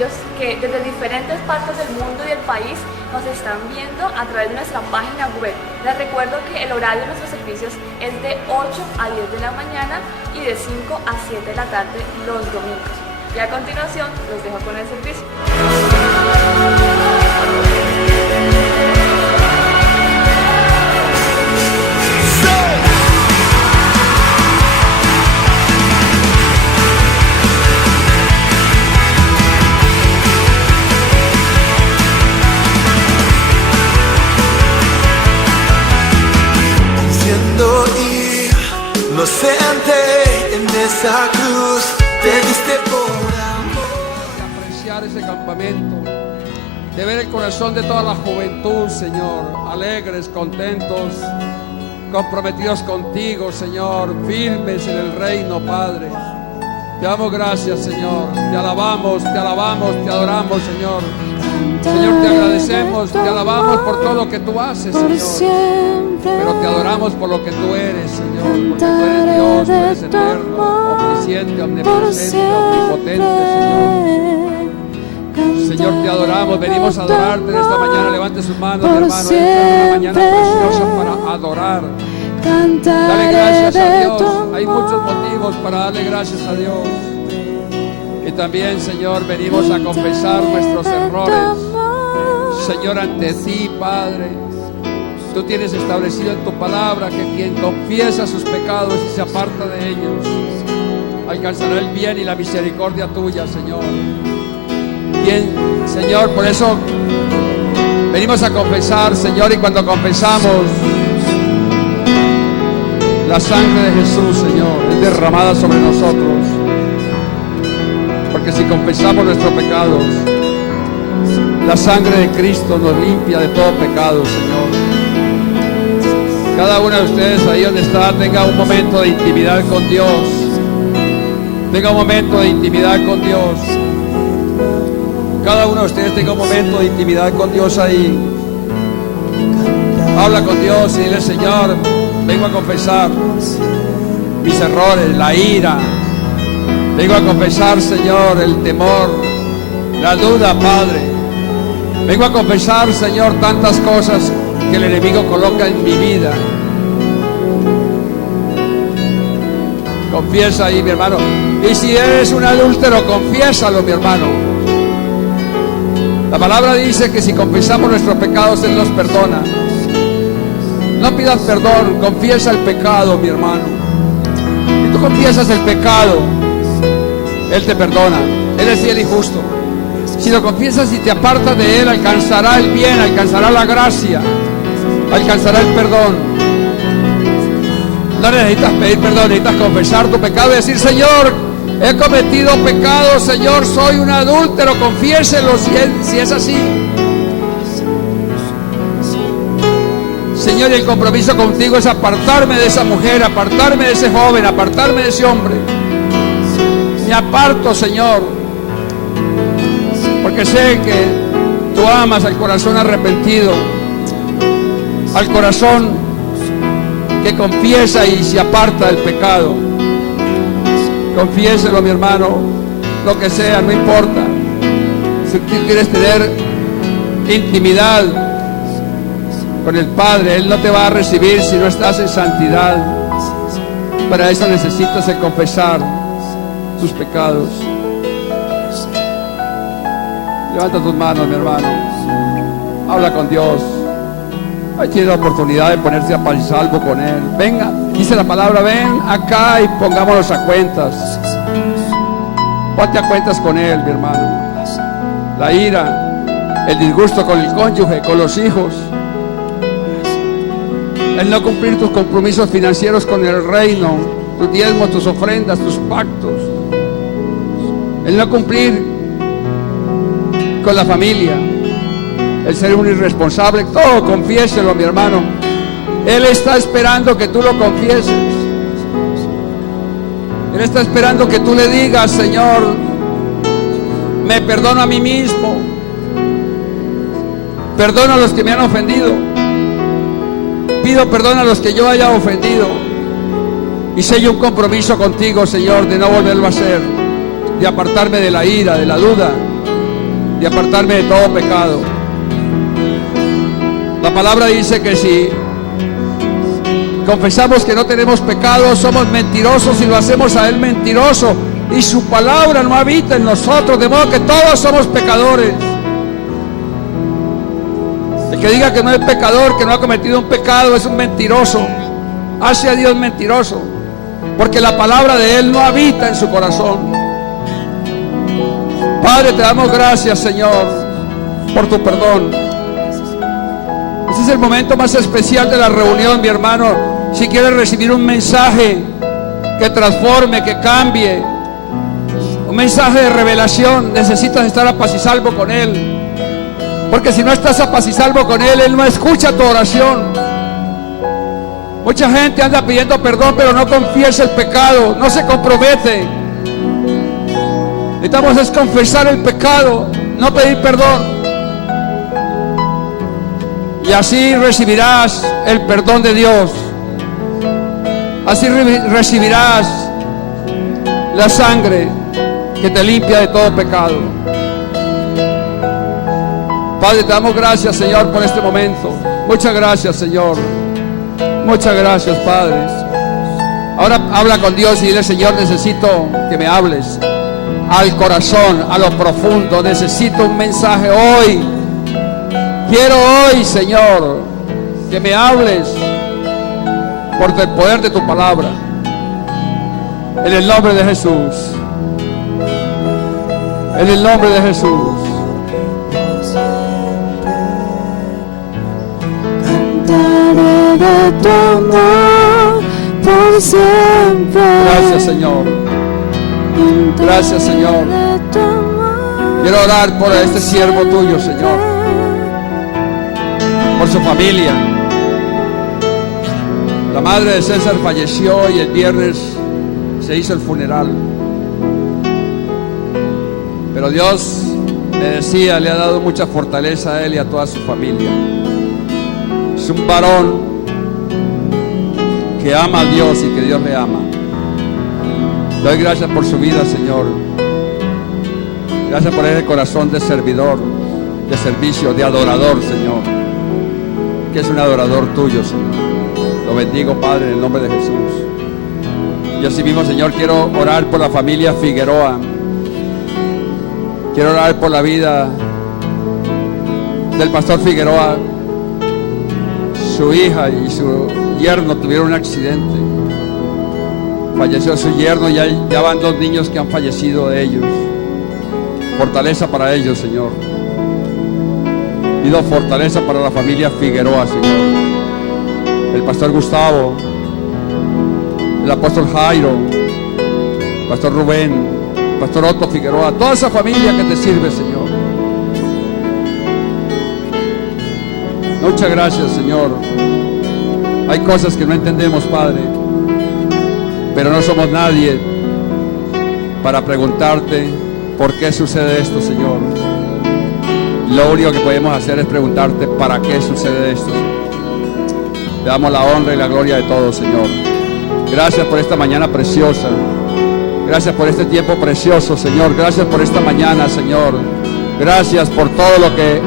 aquellos que desde diferentes partes del mundo y del país nos están viendo a través de nuestra página web. Les recuerdo que el horario de nuestros servicios es de 8 a 10 de la mañana y de 5 a 7 de la tarde los domingos. Y a continuación los dejo con el servicio. Siendo inocente en esa cruz, te diste por amor. De apreciar ese campamento, de ver el corazón de toda la juventud, Señor, alegres, contentos, comprometidos contigo, Señor, firmes en el reino, Padre. Te damos gracias, Señor, te alabamos, te adoramos, Señor. Señor, te agradecemos, te alabamos por todo lo que tú haces, Señor. Pero te adoramos por lo que tú eres, Señor, porque tú eres Dios, tú eres eterno, omnisciente, omnipresente, omnipotente, Señor. Señor, te adoramos, venimos a adorarte en esta mañana. Levante sus manos, mi hermano, esta es una mañana preciosa para adorar. Dale gracias a Dios. Hay muchos motivos para darle gracias a Dios. Y también, Señor, venimos a confesar nuestros errores, Señor, ante ti, Padre. Tú tienes establecido en tu palabra que quien confiesa sus pecados y se aparta de ellos, alcanzará el bien y la misericordia tuya, Señor. Bien, Señor, por eso venimos a confesar, Señor, y cuando confesamos, la sangre de Jesús, Señor, es derramada sobre nosotros. Porque si confesamos nuestros pecados, la sangre de Cristo nos limpia de todo pecado, Señor. Cada uno de ustedes ahí donde está, tenga un momento de intimidad con Dios. Tenga un momento de intimidad con Dios. Cada uno de ustedes tenga un momento de intimidad con Dios ahí. Habla con Dios y dile: Señor, vengo a confesar mis errores, la ira. Vengo a confesar, Señor, el temor, la duda, Padre. Vengo a confesar, Señor, tantas cosas que el enemigo coloca en mi vida. Confiesa ahí, mi hermano. Y si eres un adúltero, confiésalo, mi hermano. La palabra dice que si confesamos nuestros pecados, Él nos perdona. No pidas perdón, confiesa el pecado, mi hermano. Si tú confiesas el pecado, Él te perdona. Él es fiel y justo. Si lo confiesas y te apartas de Él, alcanzará el bien, alcanzará la gracia, alcanzará el perdón. No necesitas pedir perdón, necesitas confesar tu pecado y decir: Señor, he cometido pecado, Señor, soy un adúltero, confiéselo si es así. Señor, y el compromiso contigo es apartarme de esa mujer, apartarme de ese joven, apartarme de ese hombre. Me aparto, Señor, porque sé que tú amas al corazón arrepentido, al corazón que confiesa y se aparta del pecado. Confiéselo, mi hermano, lo que sea, no importa. Si tú quieres tener intimidad con el Padre, Él no te va a recibir si no estás en santidad. Para eso necesitas confesar tus pecados. Levanta tus manos, mi hermano. Habla con Dios. Ahí tiene la oportunidad de ponerse a salvo con Él. Venga, dice la palabra: ven acá y pongámonos a cuentas. Ponte a cuentas con Él, mi hermano. La ira, el disgusto con el cónyuge, con los hijos, el no cumplir tus compromisos financieros con el reino, tus diezmos, tus ofrendas, tus pactos, el no cumplir con la familia, el ser un irresponsable, todo confiéselo, mi hermano. Él está esperando que tú lo confieses. Él está esperando que tú le digas: Señor, me perdono a mí mismo, perdono a los que me han ofendido, pido perdón a los que yo haya ofendido, y sello un compromiso contigo, Señor, de no volverlo a hacer, de apartarme de la ira, de la duda, de apartarme de todo pecado. La palabra dice que si confesamos que no tenemos pecado, somos mentirosos y lo hacemos a Él mentiroso, y su palabra no habita en nosotros, de modo que todos somos pecadores. El que diga que no es pecador, que no ha cometido un pecado, es un mentiroso, hace a Dios mentiroso, porque la palabra de Él no habita en su corazón. Padre, te damos gracias, Señor, por tu perdón. Este es el momento más especial de la reunión, mi hermano. Si quieres recibir un mensaje que transforme, que cambie, un mensaje de revelación, necesitas estar a paz y salvo con Él. Porque si no estás a paz y salvo con Él, Él no escucha tu oración. Mucha gente anda pidiendo perdón, pero no confiesa el pecado, no se compromete. Necesitamos es confesar el pecado, no pedir perdón. Y así recibirás el perdón de Dios. Así recibirás la sangre que te limpia de todo pecado. Padre, te damos gracias, Señor, por este momento. Muchas gracias, Señor. Muchas gracias, Padre. Ahora habla con Dios y dile: Señor, necesito que me hables al corazón, a lo profundo. Necesito un mensaje hoy. Quiero hoy, Señor, que me hables por el poder de tu palabra. En el nombre de Jesús. En el nombre de Jesús. Cantaré de tu amor por siempre. Gracias, Señor. Gracias, Señor. Quiero orar por este siervo tuyo, Señor, por su familia. La madre de César falleció y el viernes se hizo el funeral. Pero Dios, me decía, le ha dado mucha fortaleza a él y a toda su familia. Es un varón que ama a Dios y que Dios le ama. Doy gracias por su vida, Señor. Gracias por ese corazón de servidor, de servicio, de adorador, Señor, que es un adorador tuyo, Señor. Lo bendigo, Padre, en el nombre de Jesús. Y así mismo, Señor, quiero orar por la familia Figueroa. Quiero orar por la vida del pastor Figueroa. Su hija y su yerno tuvieron un accidente. Falleció su yerno y ya van 2 niños que han fallecido de ellos. Fortaleza para ellos, Señor. Pido fortaleza para la familia Figueroa, Señor. El pastor Gustavo, el apóstol Jairo, el pastor Rubén, el pastor Otto Figueroa, toda esa familia que te sirve, Señor. Muchas gracias, Señor. Hay cosas que no entendemos, Padre, pero no somos nadie para preguntarte por qué sucede esto, Señor. Lo único que podemos hacer es preguntarte para qué sucede esto, Señor. Te damos la honra y la gloria de todo, Señor. Gracias por esta mañana preciosa. Gracias por este tiempo precioso, Señor. Gracias por esta mañana, Señor. Gracias por todo lo que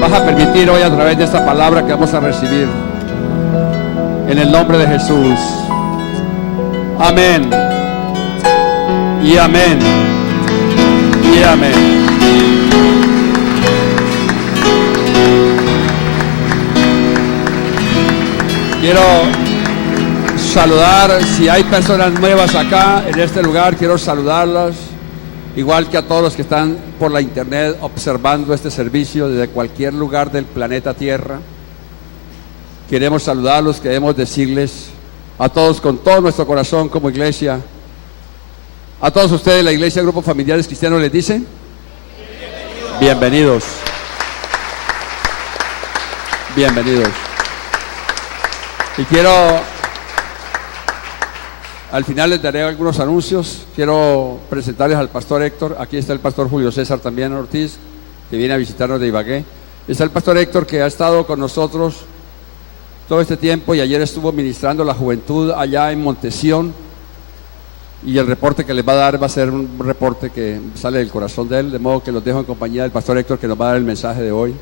vas a permitir hoy a través de esta palabra que vamos a recibir. En el nombre de Jesús. Amén. Y amén. Y amén. Quiero saludar, si hay personas nuevas acá en este lugar, quiero saludarlas, igual que a todos los que están por la internet observando este servicio desde cualquier lugar del planeta Tierra. Queremos saludarlos, queremos decirles a todos con todo nuestro corazón como iglesia, a todos ustedes, la iglesia Grupo Familiares Cristianos les dice: bienvenidos. Bienvenidos. Y quiero, al final les daré algunos anuncios. Quiero presentarles al pastor Héctor. Aquí está el pastor Julio César también Ortiz, que viene a visitarnos de Ibagué. Está el pastor Héctor, que ha estado con nosotros todo este tiempo y ayer estuvo ministrando la juventud allá en Montesión. y el reporte que les va a dar va a ser un reporte que sale del corazón de él, de modo que los dejo en compañía del pastor Héctor, que nos va a dar el mensaje de hoy.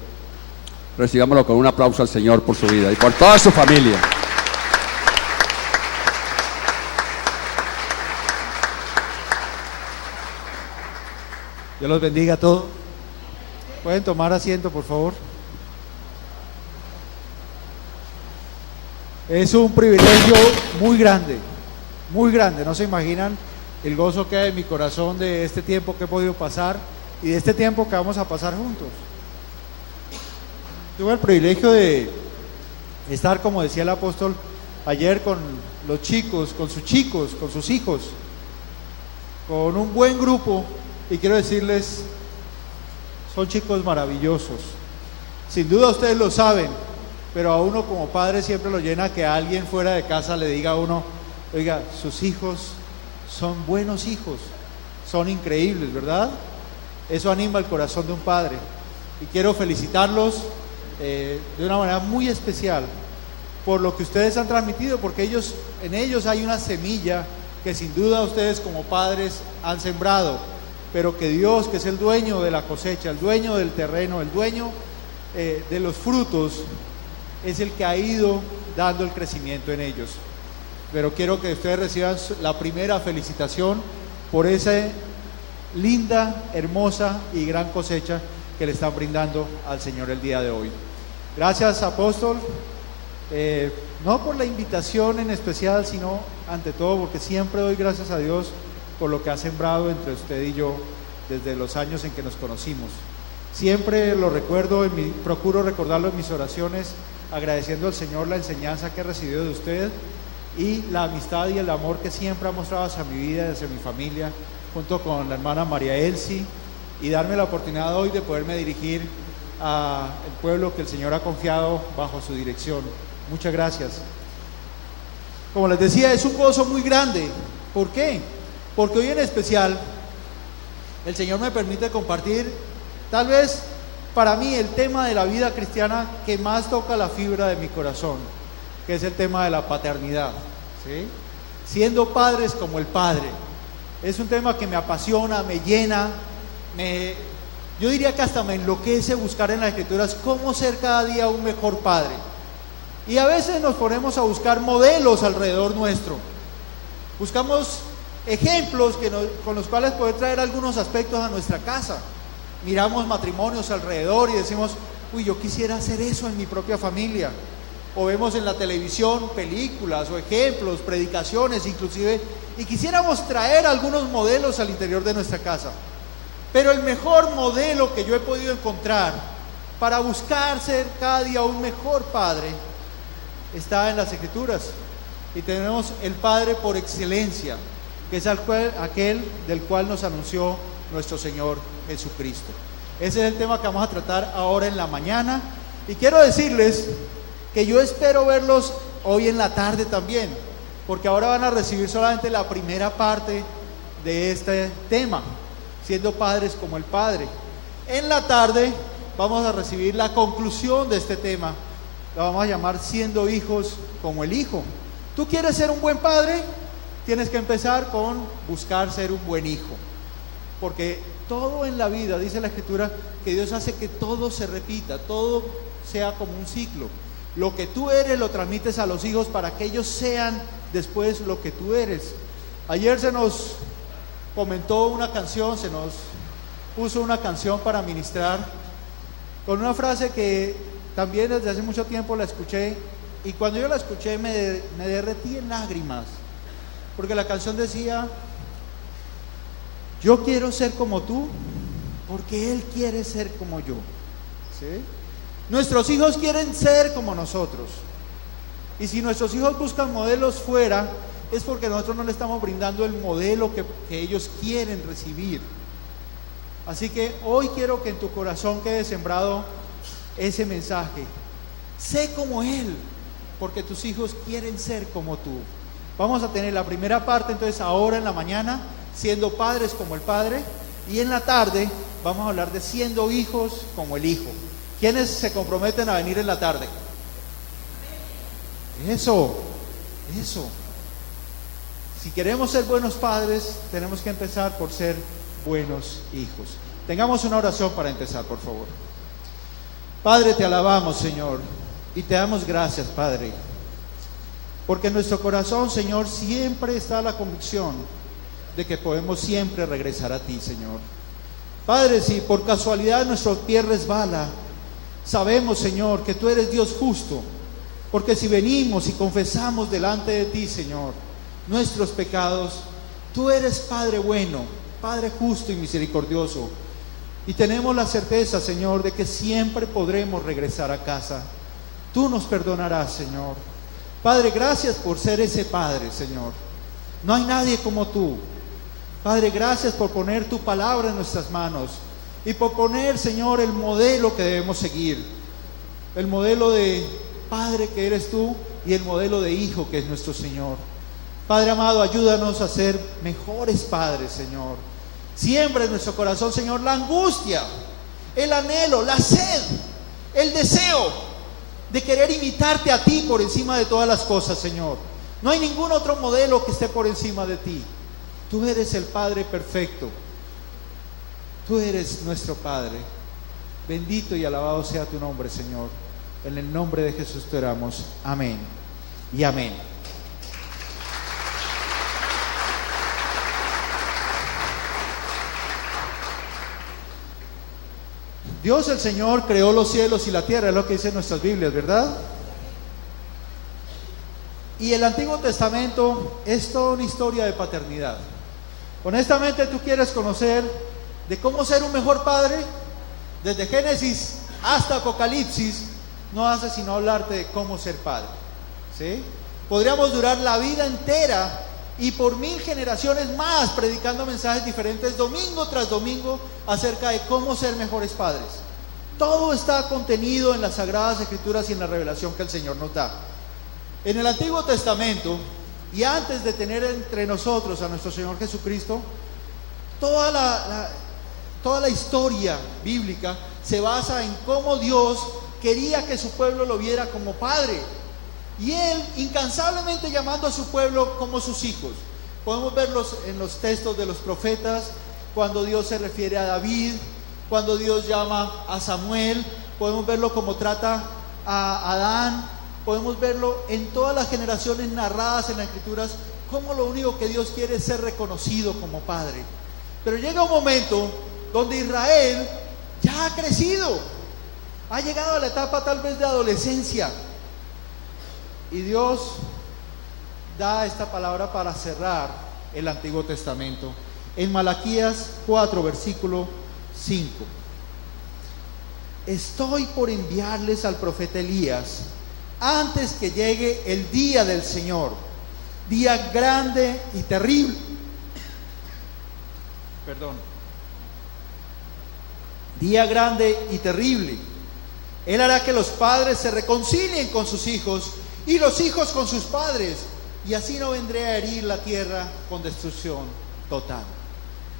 Recibámoslo con un aplauso al Señor por su vida y por toda su familia. Dios los bendiga a todos. Pueden tomar asiento, por favor. Es un privilegio muy grande, no se imaginan el gozo que hay en mi corazón de este tiempo que he podido pasar y de este tiempo que vamos a pasar juntos. Tuve el privilegio de estar, como decía el apóstol, ayer con los chicos, con sus hijos, con un buen grupo, y quiero decirles, son chicos maravillosos. Sin duda ustedes lo saben, pero a uno como padre siempre lo llena que alguien fuera de casa le diga a uno, oiga, sus hijos son buenos hijos, son increíbles, ¿verdad? Eso anima el corazón de un padre. Y quiero felicitarlos de una manera muy especial por lo que ustedes han transmitido, porque en ellos hay una semilla que sin duda ustedes como padres han sembrado, pero que Dios, que es el dueño de la cosecha, el dueño del terreno, el dueño de los frutos, es el que ha ido dando el crecimiento en ellos. Pero quiero que ustedes reciban la primera felicitación por esa linda, hermosa y gran cosecha que le están brindando al Señor el día de hoy. Gracias, apóstol, no por la invitación en especial, sino ante todo porque siempre doy gracias a Dios por lo que ha sembrado entre usted y yo desde los años en que nos conocimos. Siempre lo recuerdo, procuro recordarlo en mis oraciones, agradeciendo al Señor la enseñanza que he recibido de usted y la amistad y el amor que siempre ha mostrado hacia mi vida, hacia mi familia, junto con la hermana María Elsie, y darme la oportunidad hoy de poderme dirigir al pueblo que el Señor ha confiado bajo su dirección. Muchas gracias. Como les decía, es un gozo muy grande. ¿Por qué? Porque hoy en especial el Señor me permite compartir tal vez para mí el tema de la vida cristiana que más toca la fibra de mi corazón, que es el tema de la paternidad, ¿sí? Siendo padres como el Padre. Es un tema que me apasiona, me llena, yo diría que hasta me enloquece buscar en las Escrituras cómo ser cada día un mejor padre. Y a veces nos ponemos a buscar modelos alrededor nuestro. Buscamos ejemplos con los cuales poder traer algunos aspectos a nuestra casa. Miramos matrimonios alrededor y decimos, uy, yo quisiera hacer eso en mi propia familia. O vemos en la televisión películas o ejemplos, predicaciones inclusive, y quisiéramos traer algunos modelos al interior de nuestra casa. Pero el mejor modelo que yo he podido encontrar para buscar ser cada día un mejor padre está en las Escrituras. Y tenemos el Padre por excelencia, que es aquel del cual nos anunció nuestro Señor Jesucristo. Ese es el tema que vamos a tratar ahora en la mañana. Y quiero decirles que yo espero verlos hoy en la tarde también, porque ahora van a recibir solamente la primera parte de este tema, siendo padres como el Padre. En la tarde vamos a recibir la conclusión de este tema, la vamos a llamar siendo hijos como el Hijo. ¿Tú quieres ser un buen padre? Tienes que empezar con buscar ser un buen hijo, porque todo en la vida, dice la Escritura, que Dios hace que todo se repita, todo sea como un ciclo. Lo que tú eres lo transmites a los hijos para que ellos sean después lo que tú eres. Ayer se nos comentó una canción, se nos puso una canción para ministrar, con una frase que también desde hace mucho tiempo la escuché, y cuando yo la escuché me derretí en lágrimas, porque la canción decía, yo quiero ser como tú, porque Él quiere ser como yo, ¿sí? Nuestros hijos quieren ser como nosotros, y si nuestros hijos buscan modelos fuera, es porque nosotros no le estamos brindando el modelo que ellos quieren recibir. Así que hoy quiero que en tu corazón quede sembrado ese mensaje: sé como Él, porque tus hijos quieren ser como tú. Vamos a tener la primera parte entonces ahora en la mañana, siendo padres como el Padre, y en la tarde vamos a hablar de siendo hijos como el Hijo. ¿Quiénes se comprometen a venir en la tarde? Eso. Si queremos ser buenos padres, tenemos que empezar por ser buenos hijos. Tengamos una oración para empezar, por favor. Padre, te alabamos, Señor, y te damos gracias, Padre, porque en nuestro corazón, Señor, siempre está la convicción de que podemos siempre regresar a ti, Señor. Padre, si por casualidad nuestro pie resbala, sabemos, Señor, que tú eres Dios justo, porque si venimos y confesamos delante de ti, Señor, nuestros pecados, tú eres Padre bueno, Padre justo y misericordioso, y tenemos la certeza, Señor, de que siempre podremos regresar a casa. Tú nos perdonarás, Señor. Padre, gracias por ser ese Padre, Señor. No hay nadie como tú. Padre, gracias por poner tu palabra en nuestras manos y por poner, Señor, el modelo que debemos seguir. El modelo de Padre que eres tú y el modelo de Hijo que es nuestro Señor. Padre amado, ayúdanos a ser mejores padres, Señor. Siembra en nuestro corazón, Señor, la angustia, el anhelo, la sed, el deseo de querer imitarte a ti por encima de todas las cosas, Señor. No hay ningún otro modelo que esté por encima de ti. Tú eres el Padre perfecto. Tú eres nuestro Padre. Bendito y alabado sea tu nombre, Señor. En el nombre de Jesús te oramos. Amén y amén. Dios el Señor creó los cielos y la tierra, es lo que dicen nuestras Biblias, ¿verdad? Y el Antiguo Testamento es toda una historia de paternidad. Honestamente, ¿tú quieres conocer de cómo ser un mejor padre? Desde Génesis hasta Apocalipsis no hace sino hablarte de cómo ser padre, ¿sí? Podríamos durar la vida entera y por 1000 generaciones más predicando mensajes diferentes domingo tras domingo acerca de cómo ser mejores padres. Todo está contenido en las Sagradas Escrituras y en la revelación que el Señor nos da. En el Antiguo Testamento, y antes de tener entre nosotros a nuestro Señor Jesucristo, toda la historia bíblica se basa en cómo Dios quería que su pueblo lo viera como padre. Y Él incansablemente llamando a su pueblo como sus hijos. Podemos verlos en los textos de los profetas, cuando Dios se refiere a David, cuando Dios llama a Samuel, podemos verlo como trata a Adán, podemos verlo en todas las generaciones narradas en las Escrituras, como lo único que Dios quiere es ser reconocido como Padre. Pero llega un momento donde Israel ya ha crecido, ha llegado a la etapa tal vez de adolescencia, y Dios da esta palabra para cerrar el Antiguo Testamento. En Malaquías 4, versículo 5. Estoy por enviarles al profeta Elías antes que llegue el día del Señor, día grande y terrible. Día grande y terrible. Él hará que los padres se reconcilien con sus hijos y los hijos con sus padres, y así no vendré a herir la tierra con destrucción total.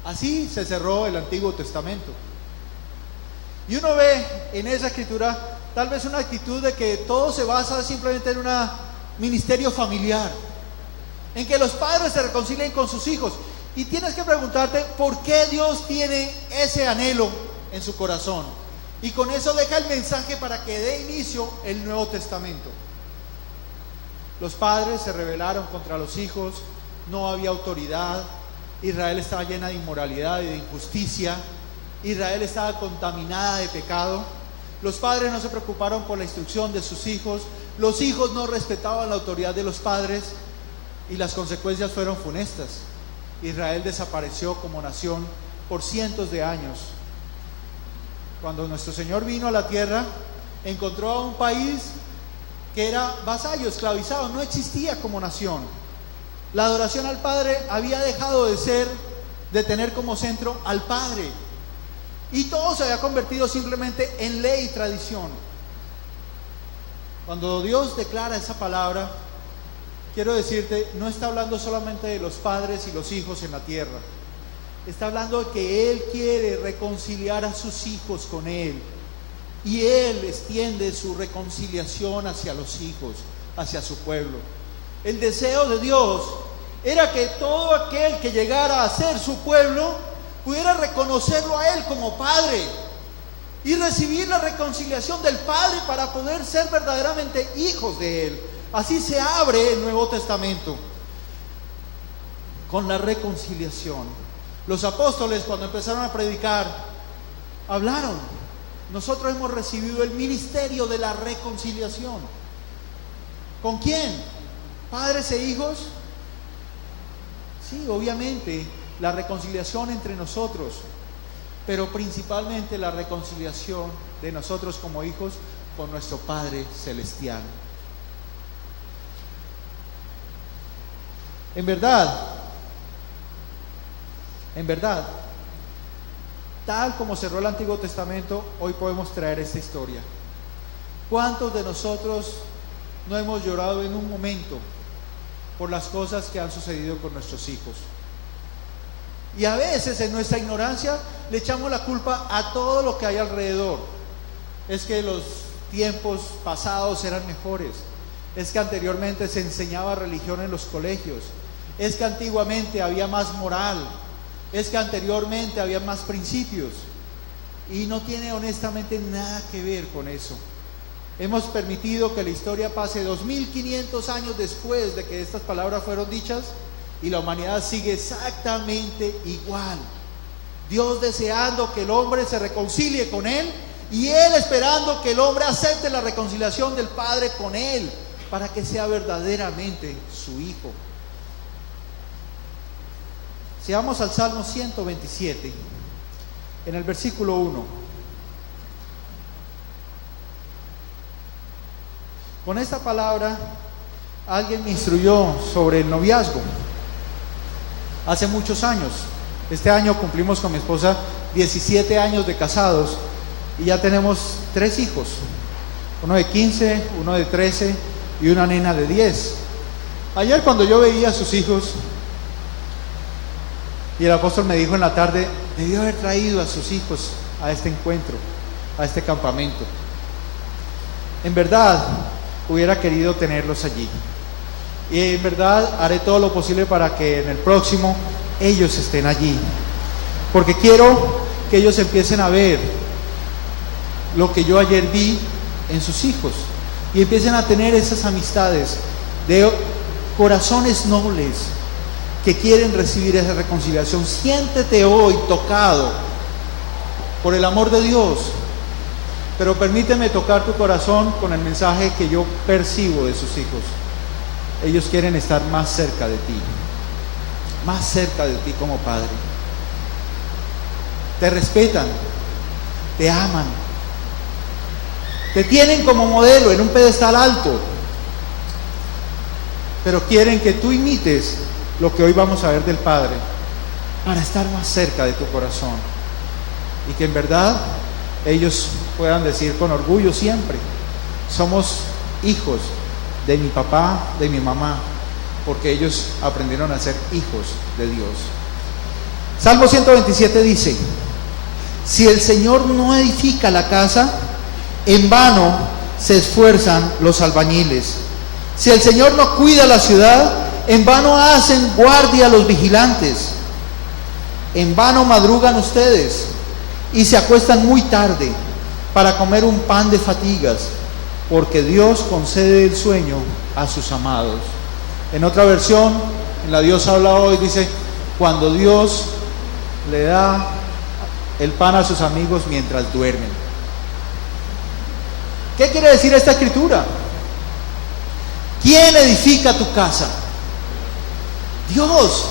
Así se cerró el Antiguo Testamento. Y uno ve en esa escritura tal vez una actitud de que todo se basa simplemente en un ministerio familiar, en que los padres se reconcilien con sus hijos. Y tienes que preguntarte por qué Dios tiene ese anhelo en su corazón. Y con eso deja el mensaje para que dé inicio el Nuevo Testamento. Los padres se rebelaron contra los hijos, no había autoridad, Israel estaba llena de inmoralidad y de injusticia, Israel estaba contaminada de pecado. Los padres no se preocuparon por la instrucción de sus hijos, los hijos no respetaban la autoridad de los padres y las consecuencias fueron funestas. Israel desapareció como nación por cientos de años. Cuando nuestro Señor vino a la tierra, encontró a un país que era vasallo, esclavizado, no existía como nación. La adoración al Padre había dejado de tener como centro al Padre, y todo se había convertido simplemente en ley y tradición. Cuando Dios declara esa palabra, quiero decirte, no está hablando solamente de los padres y los hijos en la tierra, está hablando de que Él quiere reconciliar a sus hijos con Él. Y Él extiende su reconciliación hacia los hijos, hacia su pueblo. El deseo de Dios era que todo aquel que llegara a ser su pueblo pudiera reconocerlo a Él como Padre y recibir la reconciliación del Padre para poder ser verdaderamente hijos de Él. Así se abre el Nuevo Testamento, con la reconciliación. Los apóstoles, cuando empezaron a predicar, hablaron: nosotros hemos recibido el ministerio de la reconciliación. ¿Con quién? ¿Padres e hijos? Sí, obviamente, la reconciliación entre nosotros, pero principalmente la reconciliación de nosotros como hijos con nuestro Padre Celestial. En verdad, tal como cerró el Antiguo Testamento, hoy podemos traer esta historia. ¿Cuántos de nosotros no hemos llorado en un momento por las cosas que han sucedido con nuestros hijos? Y a veces en nuestra ignorancia le echamos la culpa a todo lo que hay alrededor. Es que los tiempos pasados eran mejores. Es que anteriormente se enseñaba religión en los colegios. Es que antiguamente había más moral. Es que anteriormente había más principios. Y no tiene honestamente nada que ver con eso. Hemos permitido que la historia pase 2500 años después de que estas palabras fueron dichas, y la humanidad sigue exactamente igual. Dios deseando que el hombre se reconcilie con Él, y Él esperando que el hombre acepte la reconciliación del Padre con Él, para que sea verdaderamente su hijo. Si vamos al Salmo 127, en el versículo 1. Con esta palabra alguien me instruyó sobre el noviazgo hace muchos años. Este año cumplimos con mi esposa 17 años de casados y ya tenemos 3 hijos, uno de 15, uno de 13 y una nena de 10. Ayer cuando yo veía a sus hijos, y el apóstol me dijo en la tarde, debió haber traído a sus hijos a este encuentro, a este campamento. En verdad hubiera querido tenerlos allí, y en verdad haré todo lo posible para que en el próximo ellos estén allí, porque quiero que ellos empiecen a ver lo que yo ayer vi en sus hijos, y empiecen a tener esas amistades de corazones nobles que quieren recibir esa reconciliación. Siéntete hoy tocado por el amor de Dios, pero permíteme tocar tu corazón con el mensaje que yo percibo de sus hijos. Ellos quieren estar más cerca de ti como padre. Te respetan, te aman, te tienen como modelo en un pedestal alto, pero quieren que tú imites lo que hoy vamos a ver del Padre, para estar más cerca de tu corazón, y que en verdad ellos puedan decir con orgullo siempre: somos hijos de mi papá, de mi mamá, porque ellos aprendieron a ser hijos de Dios. Salmo 127 dice: si el Señor no edifica la casa, en vano se esfuerzan los albañiles. Si el Señor no cuida la ciudad, en vano hacen guardia los vigilantes. En vano madrugan ustedes y se acuestan muy tarde para comer un pan de fatigas, porque Dios concede el sueño a sus amados. En otra versión, en la Dios habla hoy, dice: cuando Dios le da el pan a sus amigos mientras duermen. ¿Qué quiere decir esta escritura? ¿Quién edifica tu casa? Dios.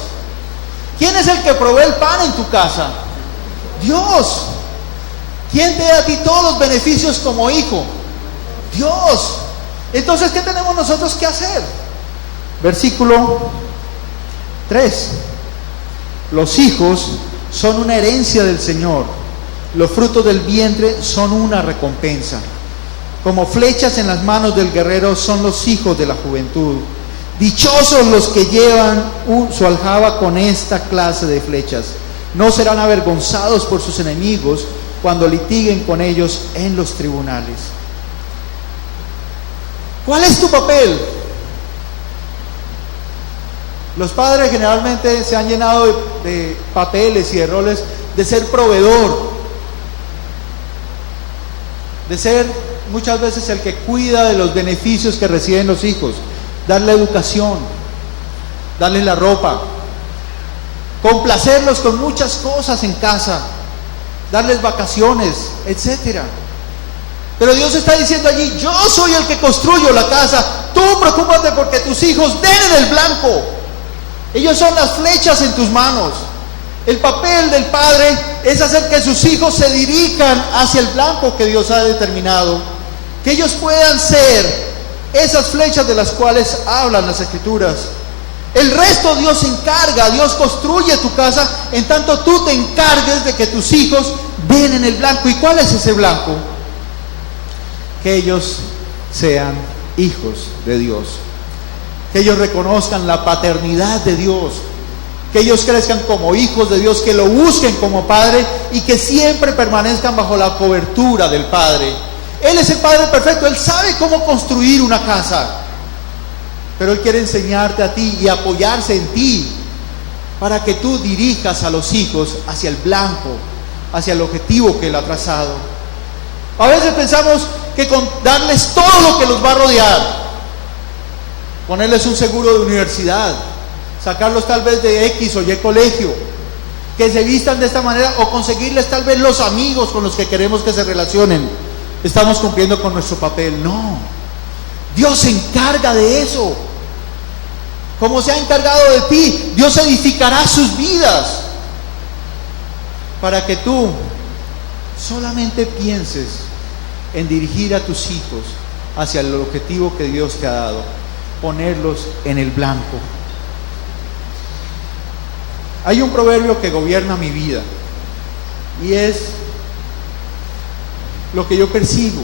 ¿Quién es el que provee el pan en tu casa? Dios. ¿Quién te da a ti todos los beneficios como hijo? Dios. Entonces, ¿qué tenemos nosotros que hacer? Versículo 3. Los hijos son una herencia del Señor, los frutos del vientre son una recompensa. Como flechas en las manos del guerrero son los hijos de la juventud. Dichosos los que llevan su aljaba con esta clase de flechas. No serán avergonzados por sus enemigos cuando litiguen con ellos en los tribunales. ¿Cuál es tu papel? Los padres generalmente se han llenado de papeles y de roles de ser proveedor, de ser muchas veces el que cuida de los beneficios que reciben los hijos, darle educación, darles la ropa, complacerlos con muchas cosas en casa, darles vacaciones, etcétera. Pero Dios está diciendo allí: yo soy el que construyo la casa, tú preocúpate porque tus hijos den en el blanco. Ellos son las flechas en tus manos. El papel del padre es hacer que sus hijos se dirijan hacia el blanco que Dios ha determinado, que ellos puedan ser esas flechas de las cuales hablan las Escrituras. El resto Dios se encarga, Dios construye tu casa, en tanto tú te encargues de que tus hijos den en el blanco. ¿Y cuál es ese blanco? Que ellos sean hijos de Dios, que ellos reconozcan la paternidad de Dios, que ellos crezcan como hijos de Dios, que lo busquen como Padre y que siempre permanezcan bajo la cobertura del Padre. Él es el Padre perfecto, Él sabe cómo construir una casa, pero Él quiere enseñarte a ti y apoyarse en ti para que tú dirijas a los hijos hacia el blanco, hacia el objetivo que Él ha trazado. A veces pensamos que con darles todo lo que los va a rodear, ponerles un seguro de universidad, sacarlos tal vez de X o Y colegio, que se vistan de esta manera, o conseguirles tal vez los amigos con los que queremos que se relacionen, estamos cumpliendo con nuestro papel. No, Dios se encarga de eso. Como se ha encargado de ti, Dios edificará sus vidas para que tú solamente pienses en dirigir a tus hijos hacia el objetivo que Dios te ha dado, ponerlos en el blanco. Hay un proverbio que gobierna mi vida y es lo que yo persigo.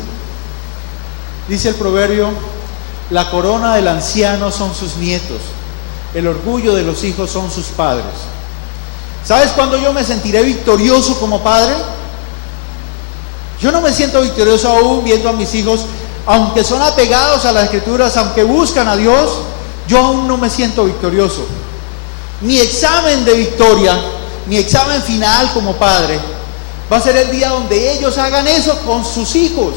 Dice el proverbio: la corona del anciano son sus nietos, el orgullo de los hijos son sus padres. ¿Sabes cuándo yo me sentiré victorioso como padre? Yo no me siento victorioso aún viendo a mis hijos, aunque son apegados a las Escrituras, aunque buscan a Dios, yo aún no me siento victorioso. Mi examen de victoria, mi examen final como padre, va a ser el día donde ellos hagan eso con sus hijos,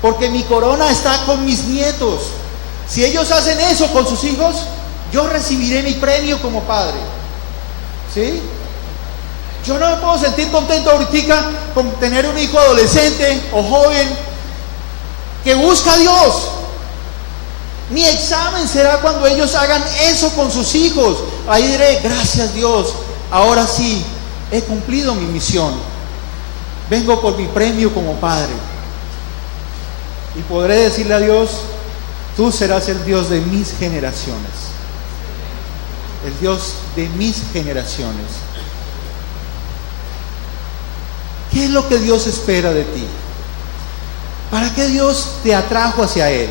porque mi corona está con mis nietos. Si ellos hacen eso con sus hijos, yo recibiré mi premio como padre. ¿Sí? Yo no me puedo sentir contento ahorita con tener un hijo adolescente o joven que busca a Dios. Mi examen será cuando ellos hagan eso con sus hijos. Ahí diré: gracias Dios, ahora sí he cumplido mi misión. Vengo por mi premio como padre. Y podré decirle a Dios: tú serás el Dios de mis generaciones. El Dios de mis generaciones. ¿Qué es lo que Dios espera de ti? ¿Para qué Dios te atrajo hacia Él?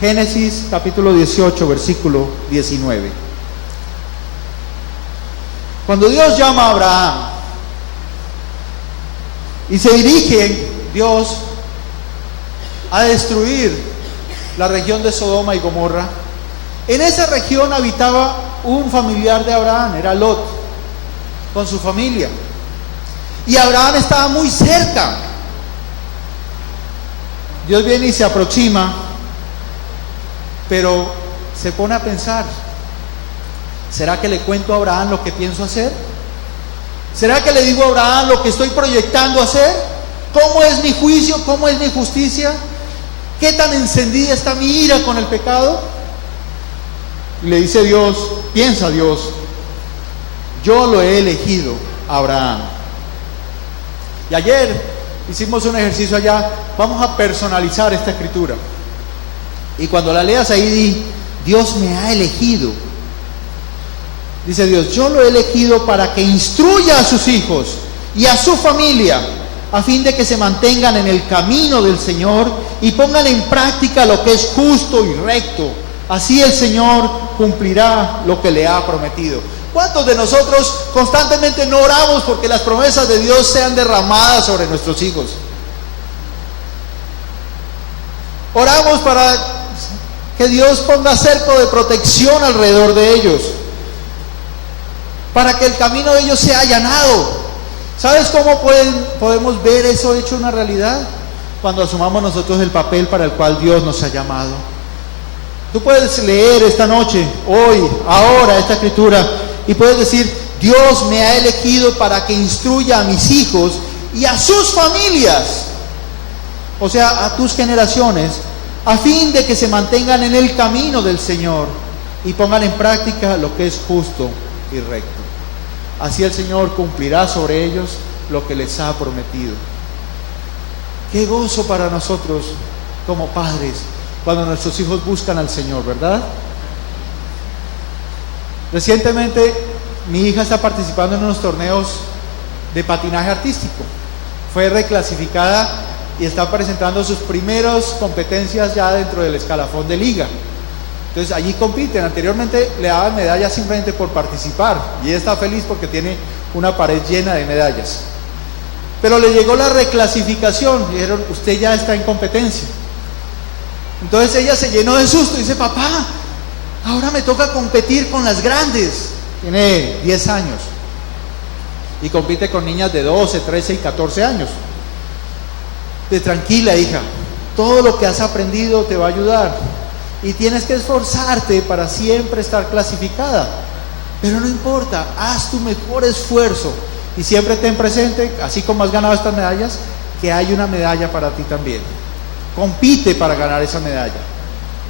Génesis capítulo 18, versículo 19. Cuando Dios llama a Abraham y se dirige Dios a destruir la región de Sodoma y Gomorra, en esa región habitaba un familiar de Abraham, era Lot, con su familia. Y Abraham estaba muy cerca. Dios viene y se aproxima, pero se pone a pensar: ¿será que le cuento a Abraham lo que pienso hacer? ¿Será que le digo a Abraham lo que estoy proyectando hacer? ¿Cómo es mi juicio? ¿Cómo es mi justicia? ¿Qué tan encendida está mi ira con el pecado? Y le dice Dios, piensa Dios: yo lo he elegido a Abraham. Y ayer hicimos un ejercicio allá. Vamos a personalizar esta escritura. Y cuando la leas ahí, di: Dios me ha elegido. Dice Dios: yo lo he elegido para que instruya a sus hijos y a su familia, a fin de que se mantengan en el camino del Señor y pongan en práctica lo que es justo y recto. Así el Señor cumplirá lo que le ha prometido. ¿Cuántos de nosotros constantemente no oramos porque las promesas de Dios sean derramadas sobre nuestros hijos? Oramos para que Dios ponga cerco de protección alrededor de ellos. para que el camino de ellos sea allanado. ¿Sabes cómo podemos ver eso hecho una realidad? Cuando asumamos nosotros el papel para el cual Dios nos ha llamado. Tú puedes leer esta noche, hoy, ahora, esta escritura, y puedes decir: Dios me ha elegido para que instruya a mis hijos y a sus familias, o sea, a tus generaciones, a fin de que se mantengan en el camino del Señor y pongan en práctica lo que es justo y recto. Así el Señor cumplirá sobre ellos lo que les ha prometido. Qué gozo para nosotros como padres cuando nuestros hijos buscan al Señor, ¿verdad? Recientemente mi hija está participando en unos torneos de patinaje artístico. Fue reclasificada y está presentando sus primeras competencias ya dentro del escalafón de liga. Entonces allí compiten. Anteriormente le daban medallas simplemente por participar, y ella está feliz porque tiene una pared llena de medallas. Pero le llegó la reclasificación, dijeron: usted ya está en competencia. Entonces ella se llenó de susto y dice: papá, ahora me toca competir con las grandes. Tiene 10 años y compite con niñas de 12, 13 y 14 años. Tranquila, hija, todo lo que has aprendido te va a ayudar y tienes que esforzarte para siempre estar clasificada, pero no importa, haz tu mejor esfuerzo y siempre ten presente, así como has ganado estas medallas, que hay una medalla para ti también. Compite para ganar esa medalla,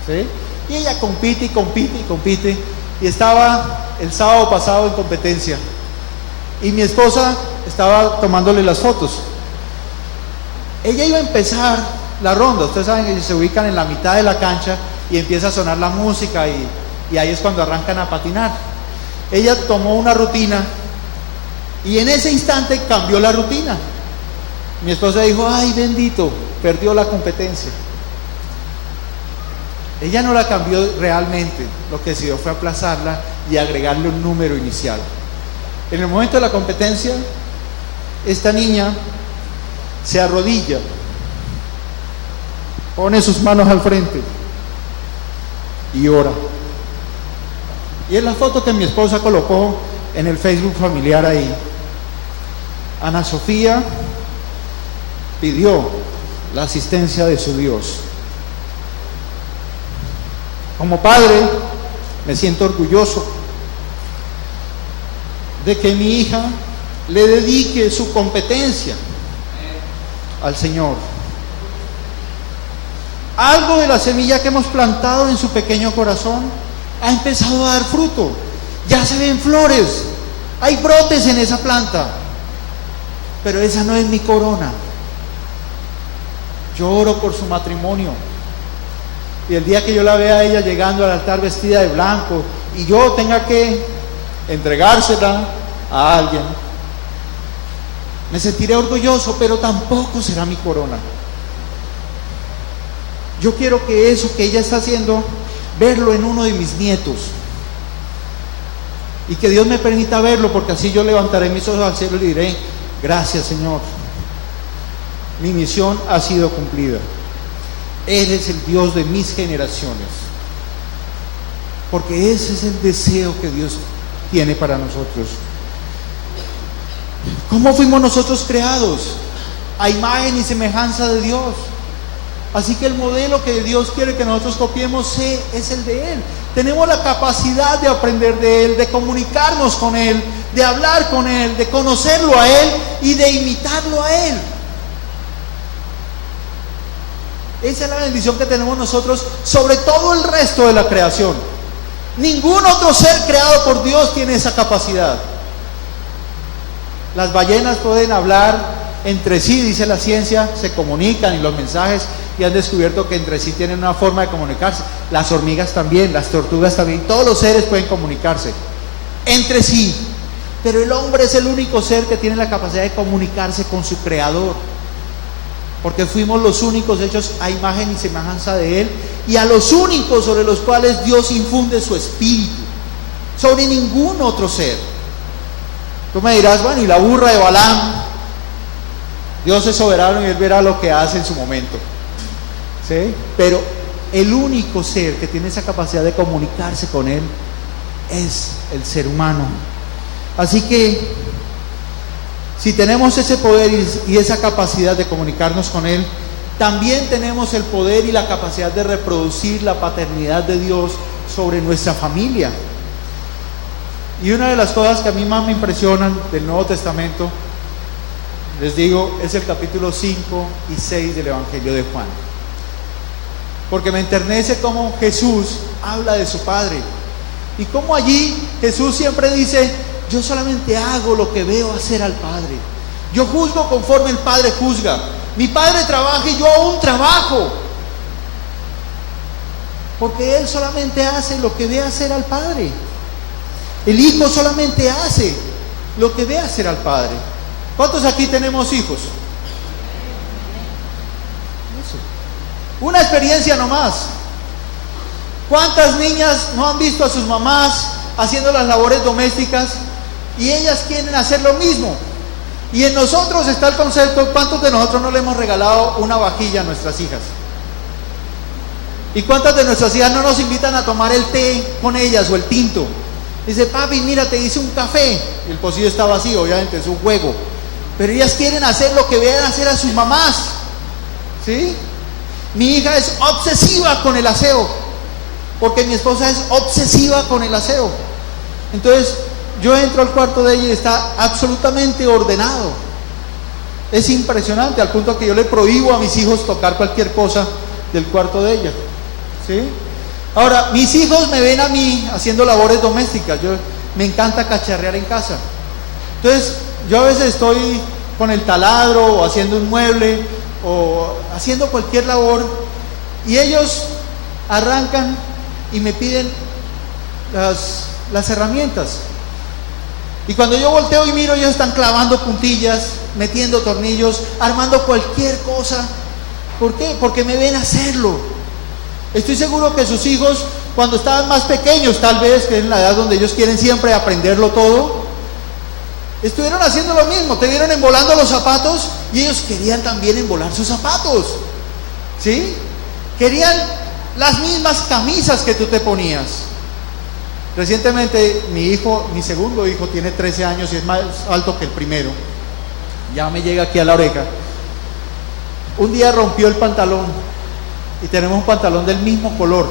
¿sí? Y ella compite y compite y compite, y estaba el sábado pasado en competencia y mi esposa estaba tomándole las fotos. Ella iba a empezar la ronda. Ustedes saben que se ubican en la mitad de la cancha y empieza a sonar la música y ahí es cuando arrancan a patinar. Ella tomó una rutina y en ese instante cambió la rutina. Mi esposa dijo: ay, bendito, perdió la competencia. Ella no la cambió realmente, lo que decidió fue aplazarla y agregarle un número inicial. En el momento de la competencia, esta niña se arrodilla, pone sus manos al frente y ora. Y es la foto que mi esposa colocó en el Facebook familiar ahí. Ana Sofía pidió la asistencia de su Dios. Como padre, me siento orgulloso de que mi hija le dedique su competencia al Señor. Algo de la semilla que hemos plantado en su pequeño corazón ha empezado a dar fruto. Ya se ven flores, hay brotes en esa planta, pero esa no es mi corona. Yo oro por su matrimonio, y el día que yo la vea a ella llegando al altar vestida de blanco y yo tenga que entregársela a alguien, me sentiré orgulloso, pero tampoco será mi corona. Yo quiero que eso que ella está haciendo, verlo en uno de mis nietos, y que Dios me permita verlo, porque así yo levantaré mis ojos al cielo y diré: gracias, Señor, mi misión ha sido cumplida. Eres el Dios de mis generaciones, porque ese es el deseo que Dios tiene para nosotros. ¿Cómo fuimos nosotros creados? A imagen y semejanza de Dios. Así que el modelo que Dios quiere que nosotros copiemos es el de Él. Tenemos la capacidad de aprender de Él, de comunicarnos con Él, de hablar con Él, de conocerlo a Él y de imitarlo a Él. Esa es la bendición que tenemos nosotros sobre todo el resto de la creación. Ningún otro ser creado por Dios tiene esa capacidad. Las ballenas pueden hablar entre sí, dice la ciencia, se comunican, y los mensajes, y han descubierto que entre sí tienen una forma de comunicarse. Las hormigas también, las tortugas también, todos los seres pueden comunicarse entre sí, pero el hombre es el único ser que tiene la capacidad de comunicarse con su creador, porque fuimos los únicos hechos a imagen y semejanza de Él, y a los únicos sobre los cuales Dios infunde su espíritu, sobre ningún otro ser. Tú me dirás: bueno, ¿y la burra de Balaam? Dios es soberano y Él verá lo que hace en su momento, ¿sí? Pero el único ser que tiene esa capacidad de comunicarse con Él es el ser humano. Así que, si tenemos ese poder y esa capacidad de comunicarnos con Él, también tenemos el poder y la capacidad de reproducir la paternidad de Dios sobre nuestra familia. Y una de las cosas que a mí más me impresionan del Nuevo Testamento, les digo, es el capítulo 5 y 6 del Evangelio de Juan. Porque me enternece cómo Jesús habla de su Padre. Y cómo allí Jesús siempre dice: yo solamente hago lo que veo hacer al Padre. Yo juzgo conforme el Padre juzga. Mi Padre trabaja y yo aún trabajo. Porque Él solamente hace lo que ve hacer al Padre. El Hijo solamente hace lo que ve hacer al Padre. ¿Cuántos aquí tenemos hijos? Eso. Una experiencia nomás. ¿Cuántas niñas no han visto a sus mamás haciendo las labores domésticas y ellas quieren hacer lo mismo? Y en nosotros está el concepto: ¿cuántos de nosotros no le hemos regalado una vajilla a nuestras hijas? ¿Y cuántas de nuestras hijas no nos invitan a tomar el té con ellas o el tinto? Dice: papi, mira, te hice un café. Y el pocillo está vacío, obviamente, es un juego. Pero ellas quieren hacer lo que vean hacer a sus mamás. ¿Sí? Mi hija es obsesiva con el aseo, porque mi esposa es obsesiva con el aseo. Entonces, yo entro al cuarto de ella y está absolutamente ordenado. Es impresionante, al punto que yo le prohíbo a mis hijos tocar cualquier cosa del cuarto de ella. ¿Sí? Ahora, mis hijos me ven a mí haciendo labores domésticas. Me encanta cacharrear en casa. Entonces, yo a veces estoy con el taladro o haciendo un mueble o haciendo cualquier labor, y ellos arrancan y me piden las herramientas. Y cuando yo volteo y miro, ellos están clavando puntillas, metiendo tornillos, armando cualquier cosa. ¿Por qué? Porque me ven hacerlo. Estoy seguro que sus hijos, cuando estaban más pequeños, tal vez, que es la edad donde ellos quieren siempre aprenderlo todo, estuvieron haciendo lo mismo. Te vieron embolando los zapatos y ellos querían también embolar sus zapatos. ¿Sí? Querían las mismas camisas que tú te ponías. Recientemente mi segundo hijo tiene 13 años y es más alto que el primero. Ya me llega aquí a la oreja. Un día rompió el pantalón y tenemos un pantalón del mismo color.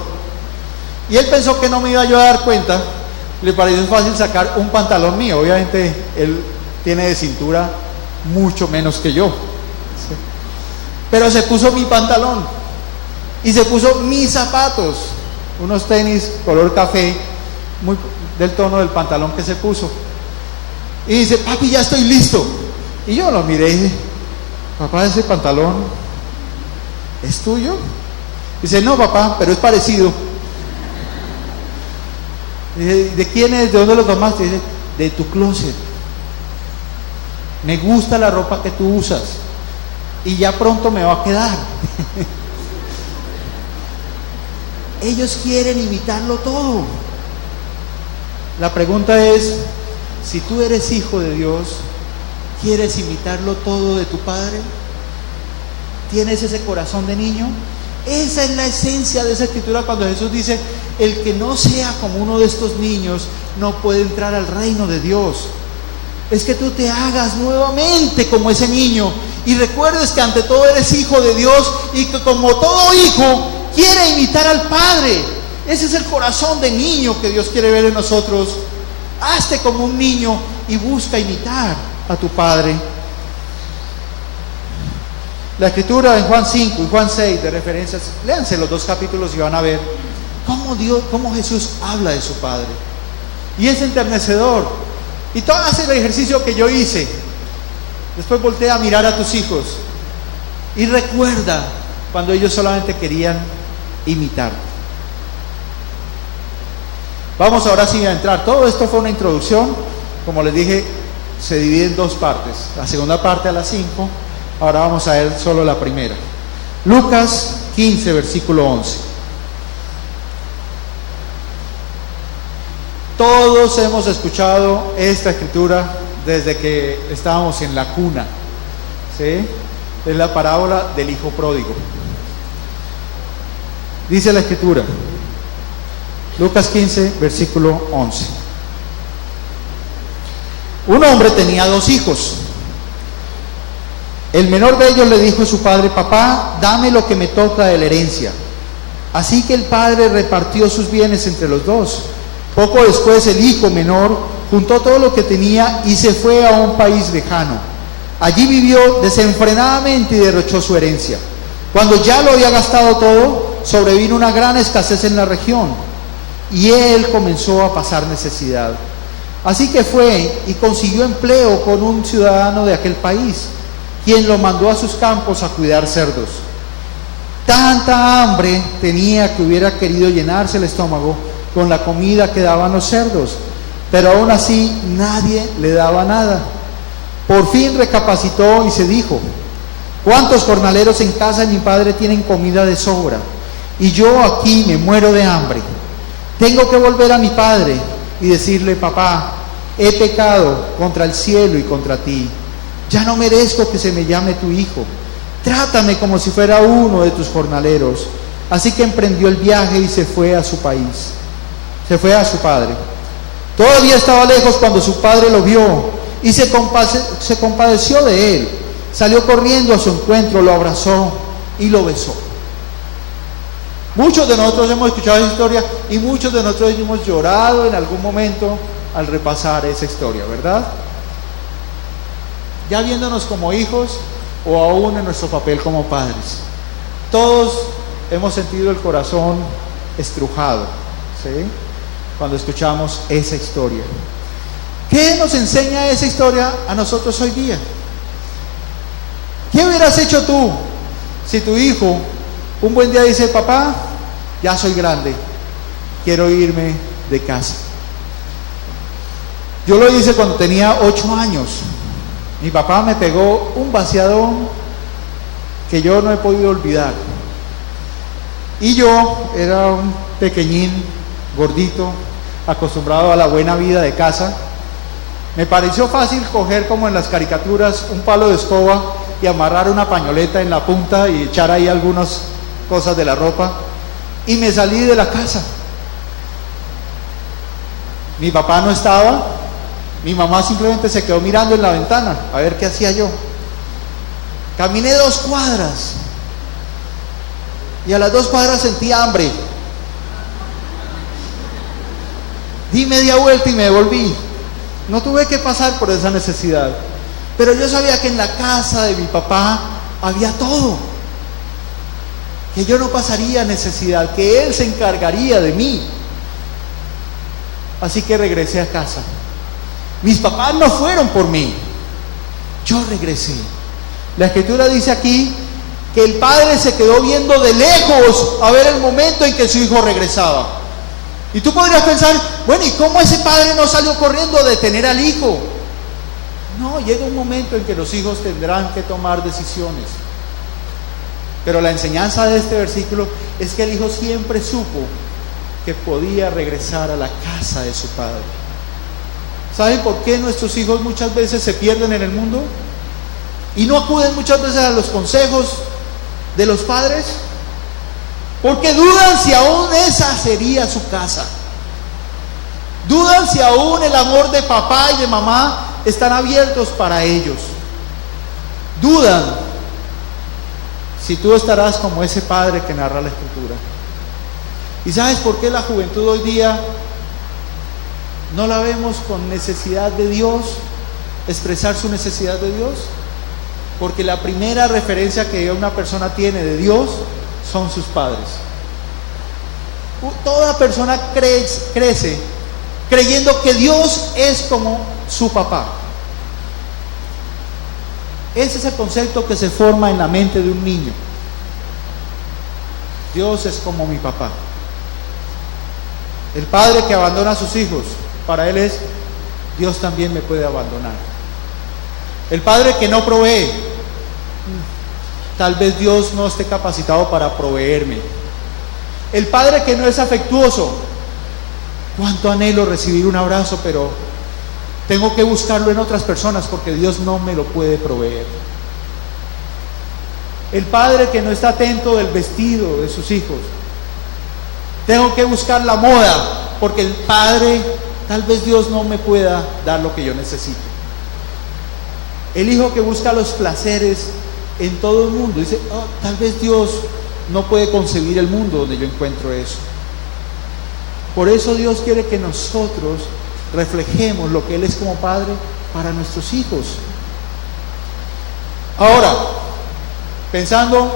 Y él pensó que no me iba yo a dar cuenta. Le pareció fácil sacar un pantalón mío. Obviamente él tiene de cintura mucho menos que yo. ¿Sí? Pero se puso mi pantalón y se puso mis zapatos, unos tenis color café, muy del tono del pantalón que se puso. Y dice: papi, ya estoy listo. Y yo lo miré y dije: papá, ese pantalón ¿es tuyo? Dice: no, papá, pero es parecido. Dice: ¿de quién es? ¿De dónde lo tomaste? Dice: de tu closet. Me gusta la ropa que tú usas y ya pronto me va a quedar. Ellos quieren imitarlo todo. La pregunta es: si tú eres hijo de Dios, ¿quieres imitarlo todo de tu Padre? ¿Tienes ese corazón de niño? Esa es la esencia de esa escritura cuando Jesús dice: el que no sea como uno de estos niños no puede entrar al reino de Dios. Es que tú te hagas nuevamente como ese niño y recuerdes que ante todo eres hijo de Dios y que como todo hijo quiere imitar al Padre. Ese es el corazón de niño que Dios quiere ver en nosotros. Hazte como un niño y busca imitar a tu Padre. La escritura en Juan 5 y Juan 6 de referencias, léanse los dos capítulos y van a ver cómo Jesús habla de su Padre. Y es enternecedor. Y tú hagas el ejercicio que yo hice. Después voltea a mirar a tus hijos y recuerda cuando ellos solamente querían imitar. Vamos ahora sí a entrar. Todo esto fue una introducción. Como les dije, se divide en dos partes. La segunda parte a las 5. Ahora vamos a ver solo la primera. Lucas 15, versículo 11. Todos hemos escuchado esta escritura desde que estábamos en la cuna. ¿Sí? Es la parábola del hijo pródigo. Dice la escritura, Lucas 15, versículo 11. Un hombre tenía 2 hijos. El menor de ellos le dijo a su padre: papá, dame lo que me toca de la herencia. Así que el padre repartió sus bienes entre los 2. Poco después el hijo menor juntó todo lo que tenía y se fue a un país lejano. Allí vivió desenfrenadamente y derrochó su herencia. Cuando ya lo había gastado todo, sobrevino una gran escasez en la región y él comenzó a pasar necesidad. Así que fue y consiguió empleo con un ciudadano de aquel país, quien lo mandó a sus campos a cuidar cerdos. Tanta hambre tenía que hubiera querido llenarse el estómago con la comida que daban los cerdos, pero aún así nadie le daba nada. Por fin recapacitó y se dijo: ¿cuántos jornaleros en casa de mi padre tienen comida de sobra? Y yo aquí me muero de hambre. Tengo que volver a mi padre y decirle: papá, he pecado contra el cielo y contra ti. Ya no merezco que se me llame tu hijo. Trátame como si fuera uno de tus jornaleros. Así que emprendió el viaje y se fue a su país. Se fue a su padre. Todavía estaba lejos cuando su padre lo vio y se compadeció de él. Salió corriendo a su encuentro, lo abrazó y lo besó. Muchos de nosotros hemos escuchado esa historia y muchos de nosotros hemos llorado en algún momento al repasar esa historia, ¿verdad? Ya viéndonos como hijos o aún en nuestro papel como padres. Todos hemos sentido el corazón estrujado, ¿sí?, cuando escuchamos esa historia. ¿Qué nos enseña esa historia a nosotros hoy día? ¿Qué hubieras hecho tú si tu hijo un buen día dice: papá, ya soy grande, quiero irme de casa? Yo lo hice cuando tenía 8 años. Mi papá me pegó un vaciadón que yo no he podido olvidar. Y yo era un pequeñín, gordito, acostumbrado a la buena vida de casa. Me pareció fácil coger, como en las caricaturas, un palo de escoba y amarrar una pañoleta en la punta y echar ahí algunas cosas de la ropa. Y me salí de la casa. Mi papá no estaba. Mi mamá simplemente se quedó mirando en la ventana a ver qué hacía yo. Caminé 2 cuadras y a las 2 cuadras sentí hambre. Di media vuelta y me devolví. No tuve que pasar por esa necesidad, pero yo sabía que en la casa de mi papá había todo, que yo no pasaría necesidad, que él se encargaría de mí. Así que regresé a casa. Mis papás no fueron por mí, yo regresé. La escritura dice aquí que el padre se quedó viendo de lejos a ver el momento en que su hijo regresaba. Y tú podrías pensar: bueno, ¿y cómo ese padre no salió corriendo a detener al hijo? No, llega un momento en que los hijos tendrán que tomar decisiones. Pero la enseñanza de este versículo es que el hijo siempre supo que podía regresar a la casa de su padre. ¿Saben por qué nuestros hijos muchas veces se pierden en el mundo? Y no acuden muchas veces a los consejos de los padres. Porque dudan si aún esa sería su casa. Dudan si aún el amor de papá y de mamá están abiertos para ellos. Dudan si tú estarás como ese padre que narra la escritura. ¿Y sabes por qué la juventud hoy día no la vemos con necesidad de Dios, expresar su necesidad de Dios? Porque la primera referencia que una persona tiene de Dios son sus padres. Toda persona crece creyendo que Dios es como su papá. Ese es el concepto que se forma en la mente de un niño. Dios es como mi papá. El padre que abandona a sus hijos, para él es: Dios también me puede abandonar. El padre que no provee, tal vez Dios no esté capacitado para proveerme. El padre que no es afectuoso, cuánto anhelo recibir un abrazo, pero tengo que buscarlo en otras personas porque Dios no me lo puede proveer. El padre que no está atento del vestido de sus hijos, tengo que buscar la moda porque el padre, tal vez Dios no me pueda dar lo que yo necesito. El hijo que busca los placeres en todo el mundo. Dice, oh, tal vez Dios no puede concebir el mundo donde yo encuentro eso. Por eso Dios quiere que nosotros reflejemos lo que Él es como Padre para nuestros hijos. Ahora, pensando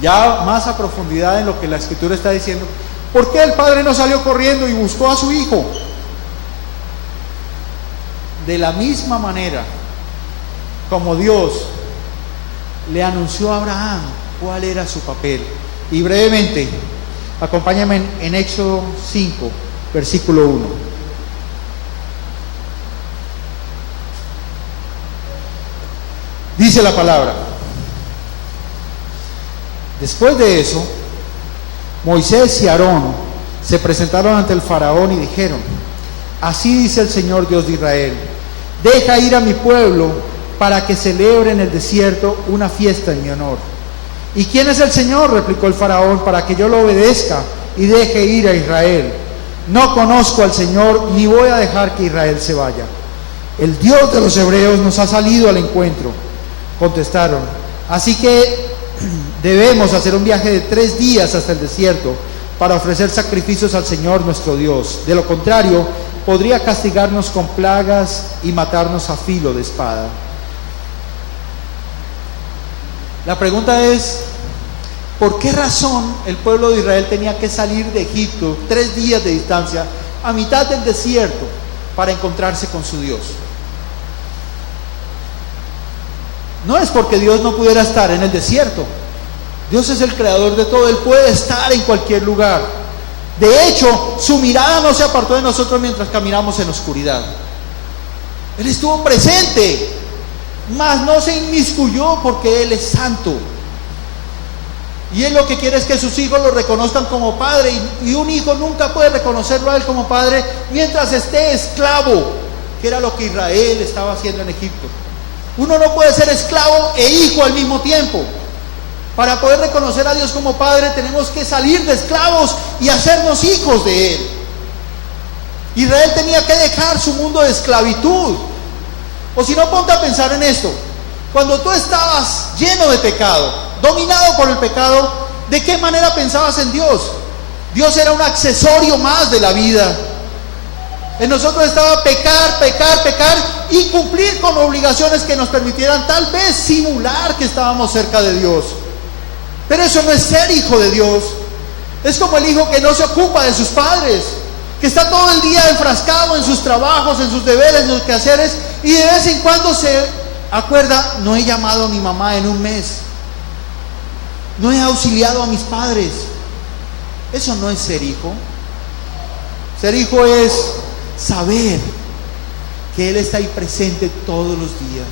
ya más a profundidad en lo que la Escritura está diciendo, ¿por qué el Padre no salió corriendo y buscó a su hijo? De la misma manera como Dios le anunció a Abraham cuál era su papel. Y brevemente, acompáñame en Éxodo 5, versículo 1. Dice la palabra: después de eso, Moisés y Aarón se presentaron ante el faraón y dijeron: así dice el Señor Dios de Israel, deja ir a mi pueblo para que celebre en el desierto una fiesta en mi honor. ¿Y quién es el Señor?, replicó el faraón, para que yo lo obedezca y deje ir a Israel. No conozco al Señor, ni voy a dejar que Israel se vaya. El Dios de los hebreos nos ha salido al encuentro, contestaron. Así que debemos hacer un viaje de 3 días hasta el desierto para ofrecer sacrificios al Señor nuestro Dios. De lo contrario, podría castigarnos con plagas y matarnos a filo de espada. La pregunta es, ¿por qué razón el pueblo de Israel tenía que salir de Egipto 3 días de distancia a mitad del desierto para encontrarse con su Dios? No es porque Dios no pudiera estar en el desierto. Dios es el creador de todo, Él puede estar en cualquier lugar. De hecho, su mirada no se apartó de nosotros mientras caminamos en oscuridad. Él estuvo presente, mas no se inmiscuyó porque Él es santo. Y Él lo que quiere es que sus hijos lo reconozcan como padre, y un hijo nunca puede reconocerlo a Él como padre mientras esté esclavo, que era lo que Israel estaba haciendo en Egipto. Uno no puede ser esclavo e hijo al mismo tiempo. Para poder reconocer a Dios como Padre tenemos que salir de esclavos y hacernos hijos de Él. Israel tenía que dejar su mundo de esclavitud. O si no, ponte a pensar en esto. Cuando tú estabas lleno de pecado, dominado por el pecado, ¿de qué manera pensabas en Dios? Dios era un accesorio más de la vida. En nosotros estaba pecar, pecar, pecar y cumplir con obligaciones que nos permitieran tal vez simular que estábamos cerca de Dios. Pero eso no es ser hijo de Dios. Es como el hijo que no se ocupa de sus padres, que está todo el día enfrascado en sus trabajos, en sus deberes, en sus quehaceres, y de vez en cuando se acuerda: no he llamado a mi mamá en un mes, no he auxiliado a mis padres. Eso no es ser hijo. Ser hijo es saber que Él está ahí presente todos los días.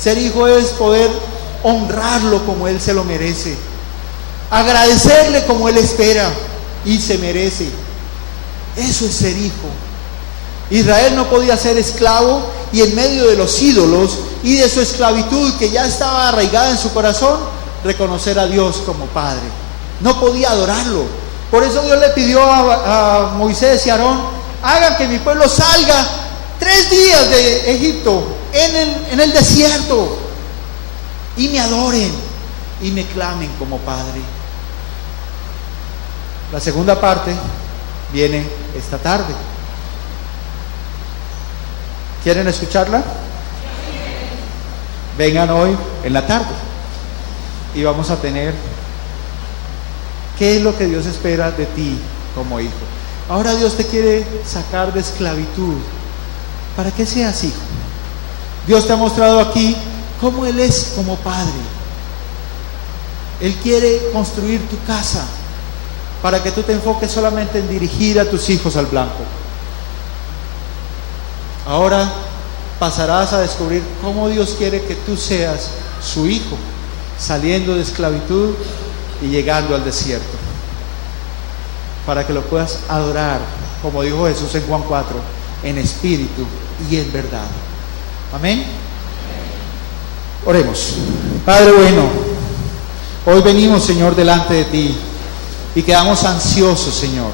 Ser hijo es poder honrarlo como Él se lo merece, agradecerle como Él espera y se merece. Eso es ser hijo. Israel no podía ser esclavo y en medio de los ídolos y de su esclavitud que ya estaba arraigada en su corazón, reconocer a Dios como Padre. No podía adorarlo. Por eso Dios le pidió a Moisés y Aarón: hagan que mi pueblo salga 3 días de Egipto en el desierto y me adoren y me clamen como Padre. La segunda parte viene esta tarde. ¿Quieren escucharla? Vengan hoy en la tarde y vamos a tener qué es lo que Dios espera de ti como hijo. Ahora Dios te quiere sacar de esclavitud para que seas hijo. Dios te ha mostrado aquí cómo Él es como Padre. Él quiere construir tu casa para que tú te enfoques solamente en dirigir a tus hijos al blanco. Ahora pasarás a descubrir cómo Dios quiere que tú seas su hijo, saliendo de esclavitud y llegando al desierto, para que lo puedas adorar, como dijo Jesús en Juan 4, en espíritu y en verdad. Amén. Oremos. Padre bueno, hoy venimos, Señor, delante de ti y quedamos ansiosos, Señor,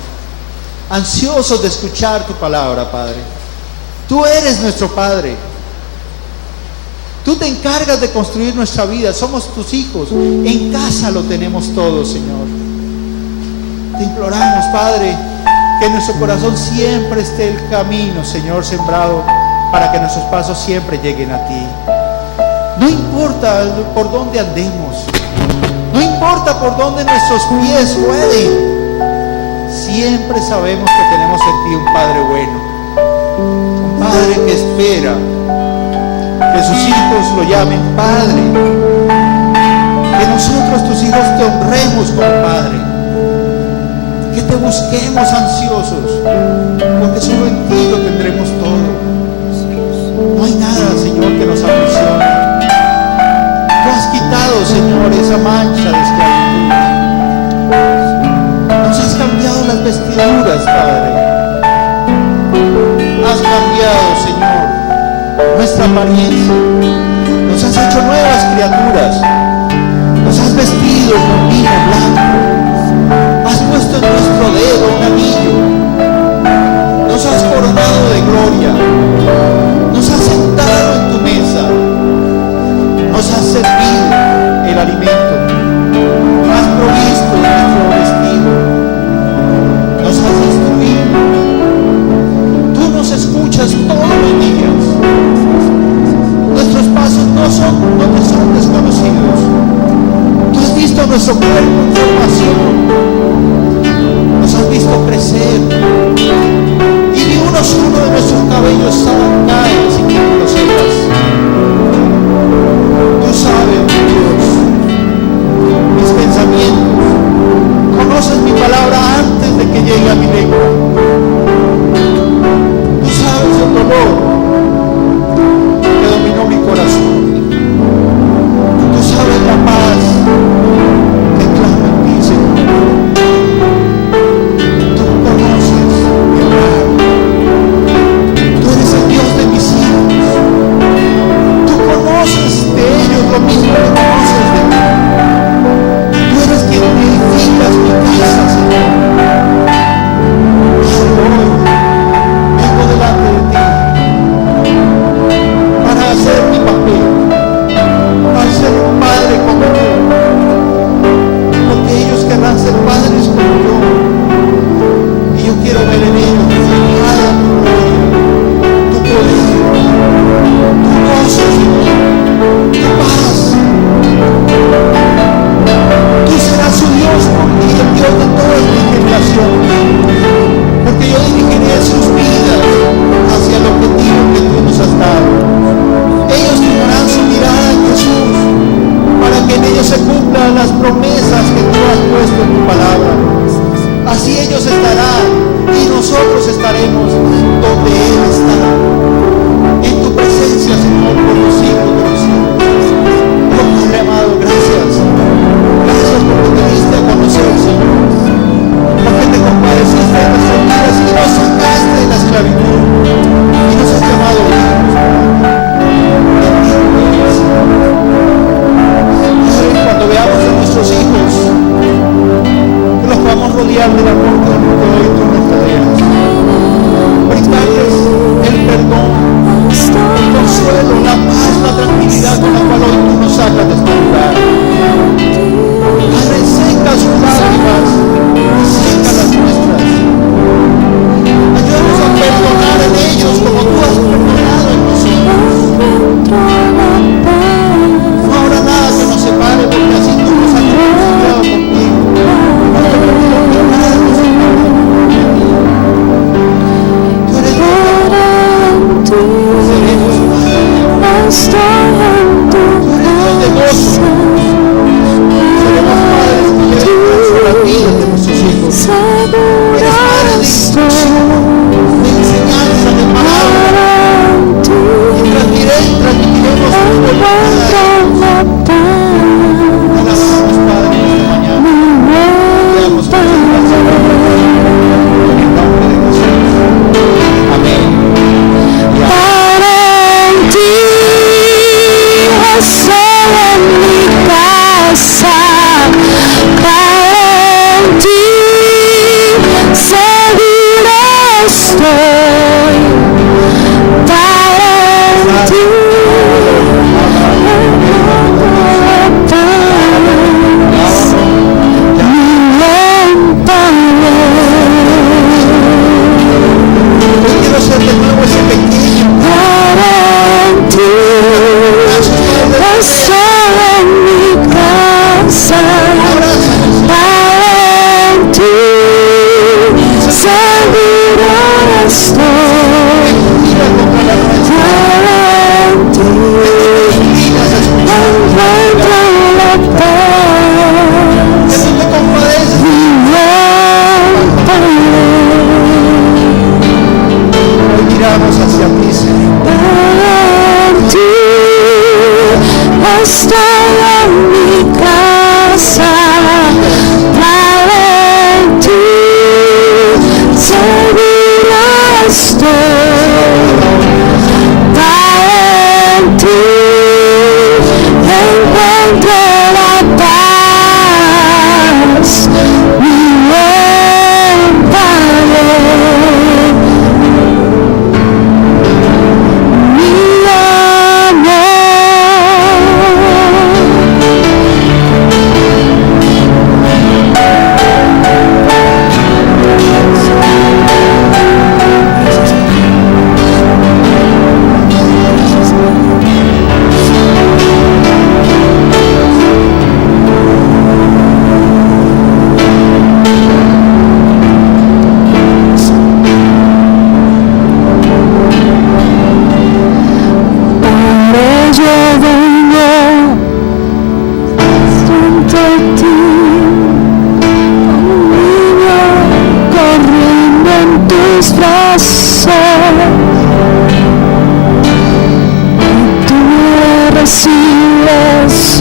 ansiosos de escuchar tu palabra, Padre. Tú eres nuestro Padre. Tú te encargas de construir nuestra vida, somos tus hijos, en casa lo tenemos todo, Señor. Te imploramos, Padre, que en nuestro corazón siempre esté el camino, Señor, sembrado, para que nuestros pasos siempre lleguen a ti. No importa por dónde andemos, no importa por dónde nuestros pies rueden, siempre sabemos que tenemos en ti un Padre bueno, un Padre que espera que sus hijos lo llamen Padre, que nosotros, tus hijos, te honremos como Padre, que te busquemos ansiosos, porque solo en ti lo tendremos todo. No hay nada, Señor, que nos aprisione. Tú has quitado, Señor, esa mancha de esclavitud. Nos has cambiado las vestiduras, Padre. Has cambiado, Señor, nuestra apariencia. Nos has hecho nuevas criaturas. Nos has vestido con lino blanco. Has puesto en nuestro dedo un anillo. Nos has coronado de gloria. Nos has sentado en tu mesa. Nos has servido el alimento. Has provisto nuestro vestido. Nos has instruido. Tú nos escuchas todos los días. Nuestros pasos no te son desconocidos. Tú has visto nuestro cuerpo en formación. Nos has visto crecer. Y ni uno solo de nuestros cabellos cae sin que tú lo sepas. Tú sabes, Dios, mis pensamientos. Conoces mi palabra antes de que llegue a mi lengua. Tú sabes el dolor que dominó mi corazón. Tú sabes la paz que clamo en ti, Señor. Tú conoces mi hogar. Tú eres el Dios de mis hijos. Tú conoces de ellos lo mismo que conoces de mí. Tú eres quien edificas mi casa, Señor. Y hoy vengo delante de ti para hacer mi papel, para ser un padre como tú, porque ellos querrán ser padres como yo, y yo quiero ver en ellos reflejada tu gloria, tu poder, tu gozo, Señor, tu paz. Tú serás su Dios y el Dios de todas mis generaciones, porque yo dirigiré sus vidas hacia el objetivo que tú nos has dado. Ellos fijarán su mirada en Jesús, para que en ellos se cumplan las promesas que tú has puesto en tu palabra. Así ellos estarán y nosotros estaremos donde Él está, en tu presencia, Señor, por los siglos de los siglos. Oh Padre amado, gracias. Gracias porque te diste a conocer, Señor, porque te compadeciste de nuestras vidas y nos sacaste de la esclavitud y nos has llamado hijos. Cuando veamos a nuestros hijos, que los podamos rodear del amor que hoy tú nos rodeas, brindarles el perdón, el consuelo, la paz, la tranquilidad con la cual hoy tú nos sacas de este lugar. Padre, seca sus lágrimas y seca las nuestras. Ayúdanos a perdonar en ellos como tú has perdonado en nosotros. No habrá nada que nos separe, porque así tú nos has reconciliado contigo. No te permito que nada nos separe. Tú eres Dios de amor. Seremos Padre. Tú eres Dios de gozo. miramos hacia ti, Señor. En ti estoy en mi casa, en ti segura estoy, en ti encuentro la paz, mi buen Padre.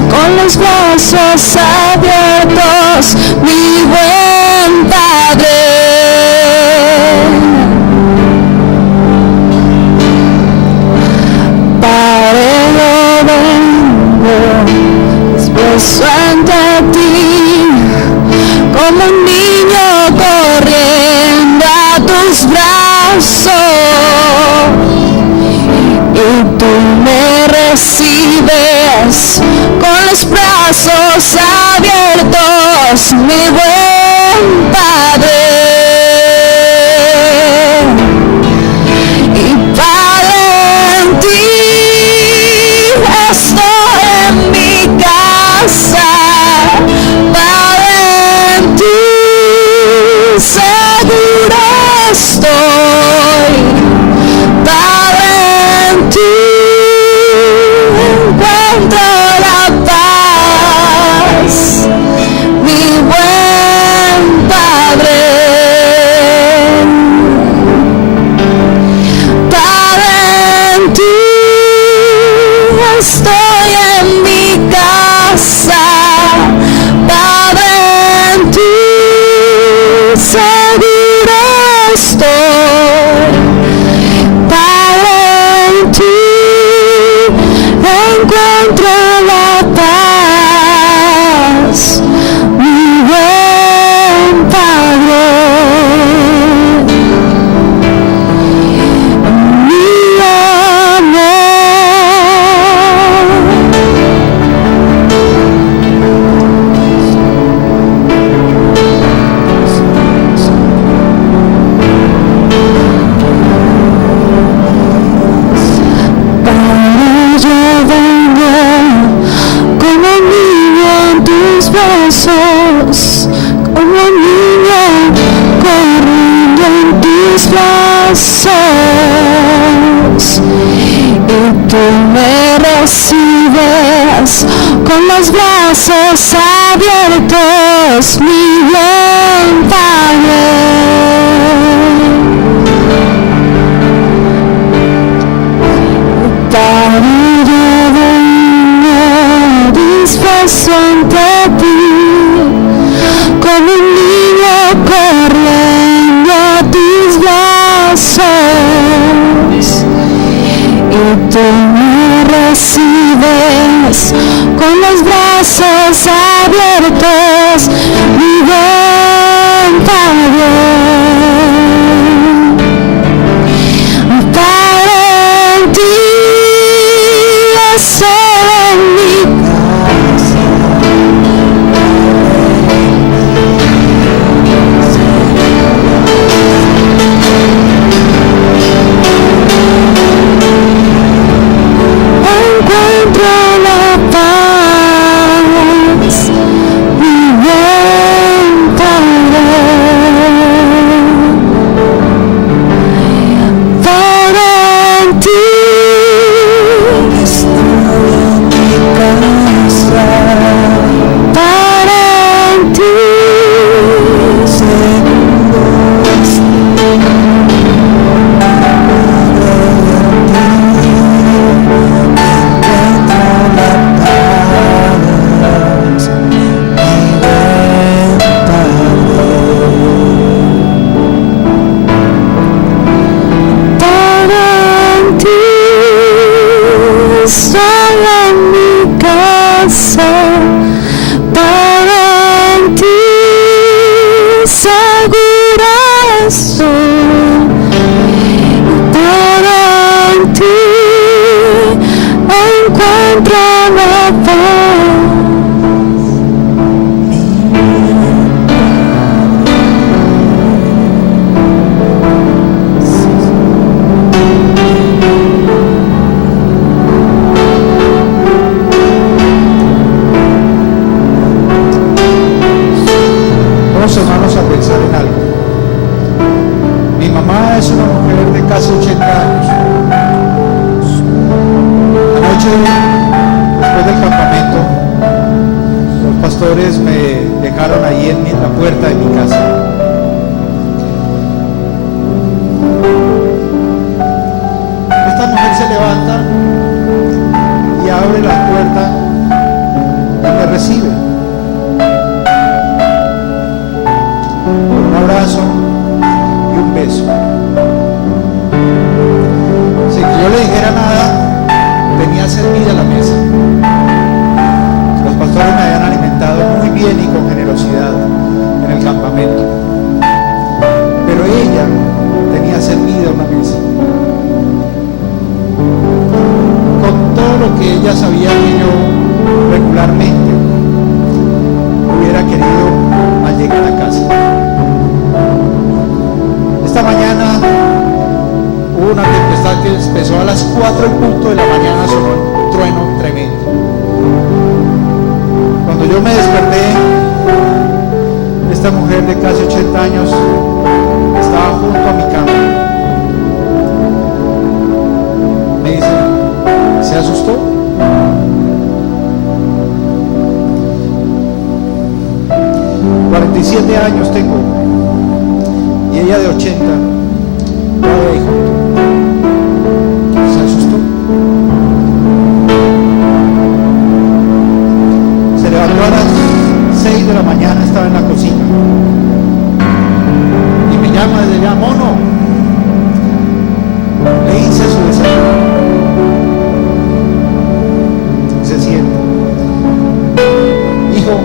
Con los brazos abiertos, mi buen Padre. Padre, yo vengo dispuesto ante ti, como un niño corriendo a tus brazos, y tú me recibes con los brazos abiertos, mi buen Padre. Y Padre, en ti estoy en mi casa, Padre, en ti seguro estoy, Padre, en ti encuentro la paz, mi buen Padre. Padre, en ti estoy en mi casa, Padre, en ti seguro estoy, Padre, en ti encuentro la paz, mi buen Padre, mi amor. Padre, yo vengo como un niño en tus brazos, como un niño corriendo en tus brazos, y tú me recibes con los brazos abiertos, mi buen Padre. Padre, yo vengo dispuesto ante ti, como un niño corriendo a tus brazos, y tú me recibes con los brazos abiertos, mi buen Padre. Padre, en ti estoy en mi casa, encuentro la paz, mi buen encuentro la paz. Vamos, hermanos, a pensar en algo. Mi mamá es una mujer de casi 80 años. Anoche, después del campamento, los pastores me dejaron ahí en la puerta de mi casa. Esta mujer se levanta y abre la puerta y me recibe. Un abrazo y un beso. Sin que yo le dijera nada, tenía servida la mesa. Los pastores me habían alimentado muy bien y con generosidad en el campamento. Pero ella tenía servida una mesa. Con todo lo que ella sabía que yo regularmente hubiera querido al llegar a casa. Esta mañana hubo una tempestad que empezó a las 4:00 de la mañana, sonó un trueno tremendo. Cuando yo me desperté, esta mujer de casi 80 años estaba junto a mi cama. Me dice, ¿se asustó? ...47 años tengo, y ella de 80, todavía dijo, ¿se asustó? Se levantó a las 6 de la mañana, estaba en la cocina, y me llama desde allá, mono, le hice su desayuno. Se siente, hijo,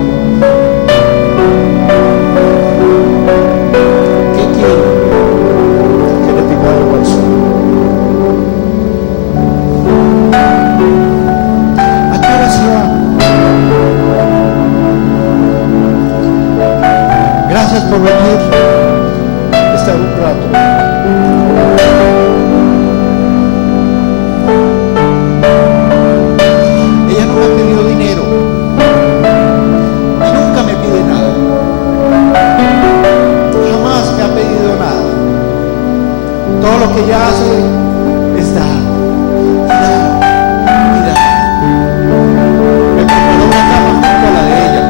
gracias por venir, estar un rato. Ella no me ha pedido dinero y nunca me pide nada. Jamás me ha pedido nada. Todo lo que ella hace es dar. Me preparó una cama junto a la de ella.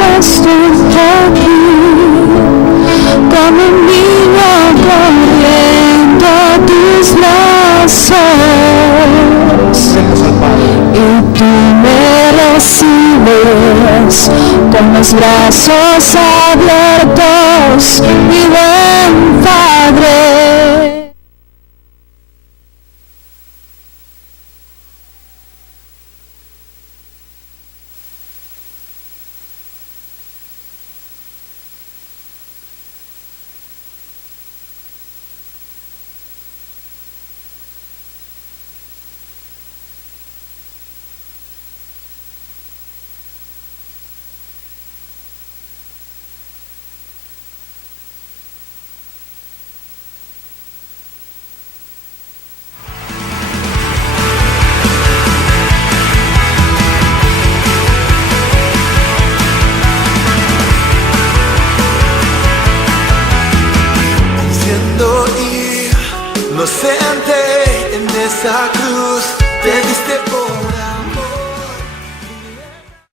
yo estoy aquí, como un niño corriendo a tus brazos, y tú me recibes con los brazos abiertos, mi buen Padre. Inocente en esa cruz te diste por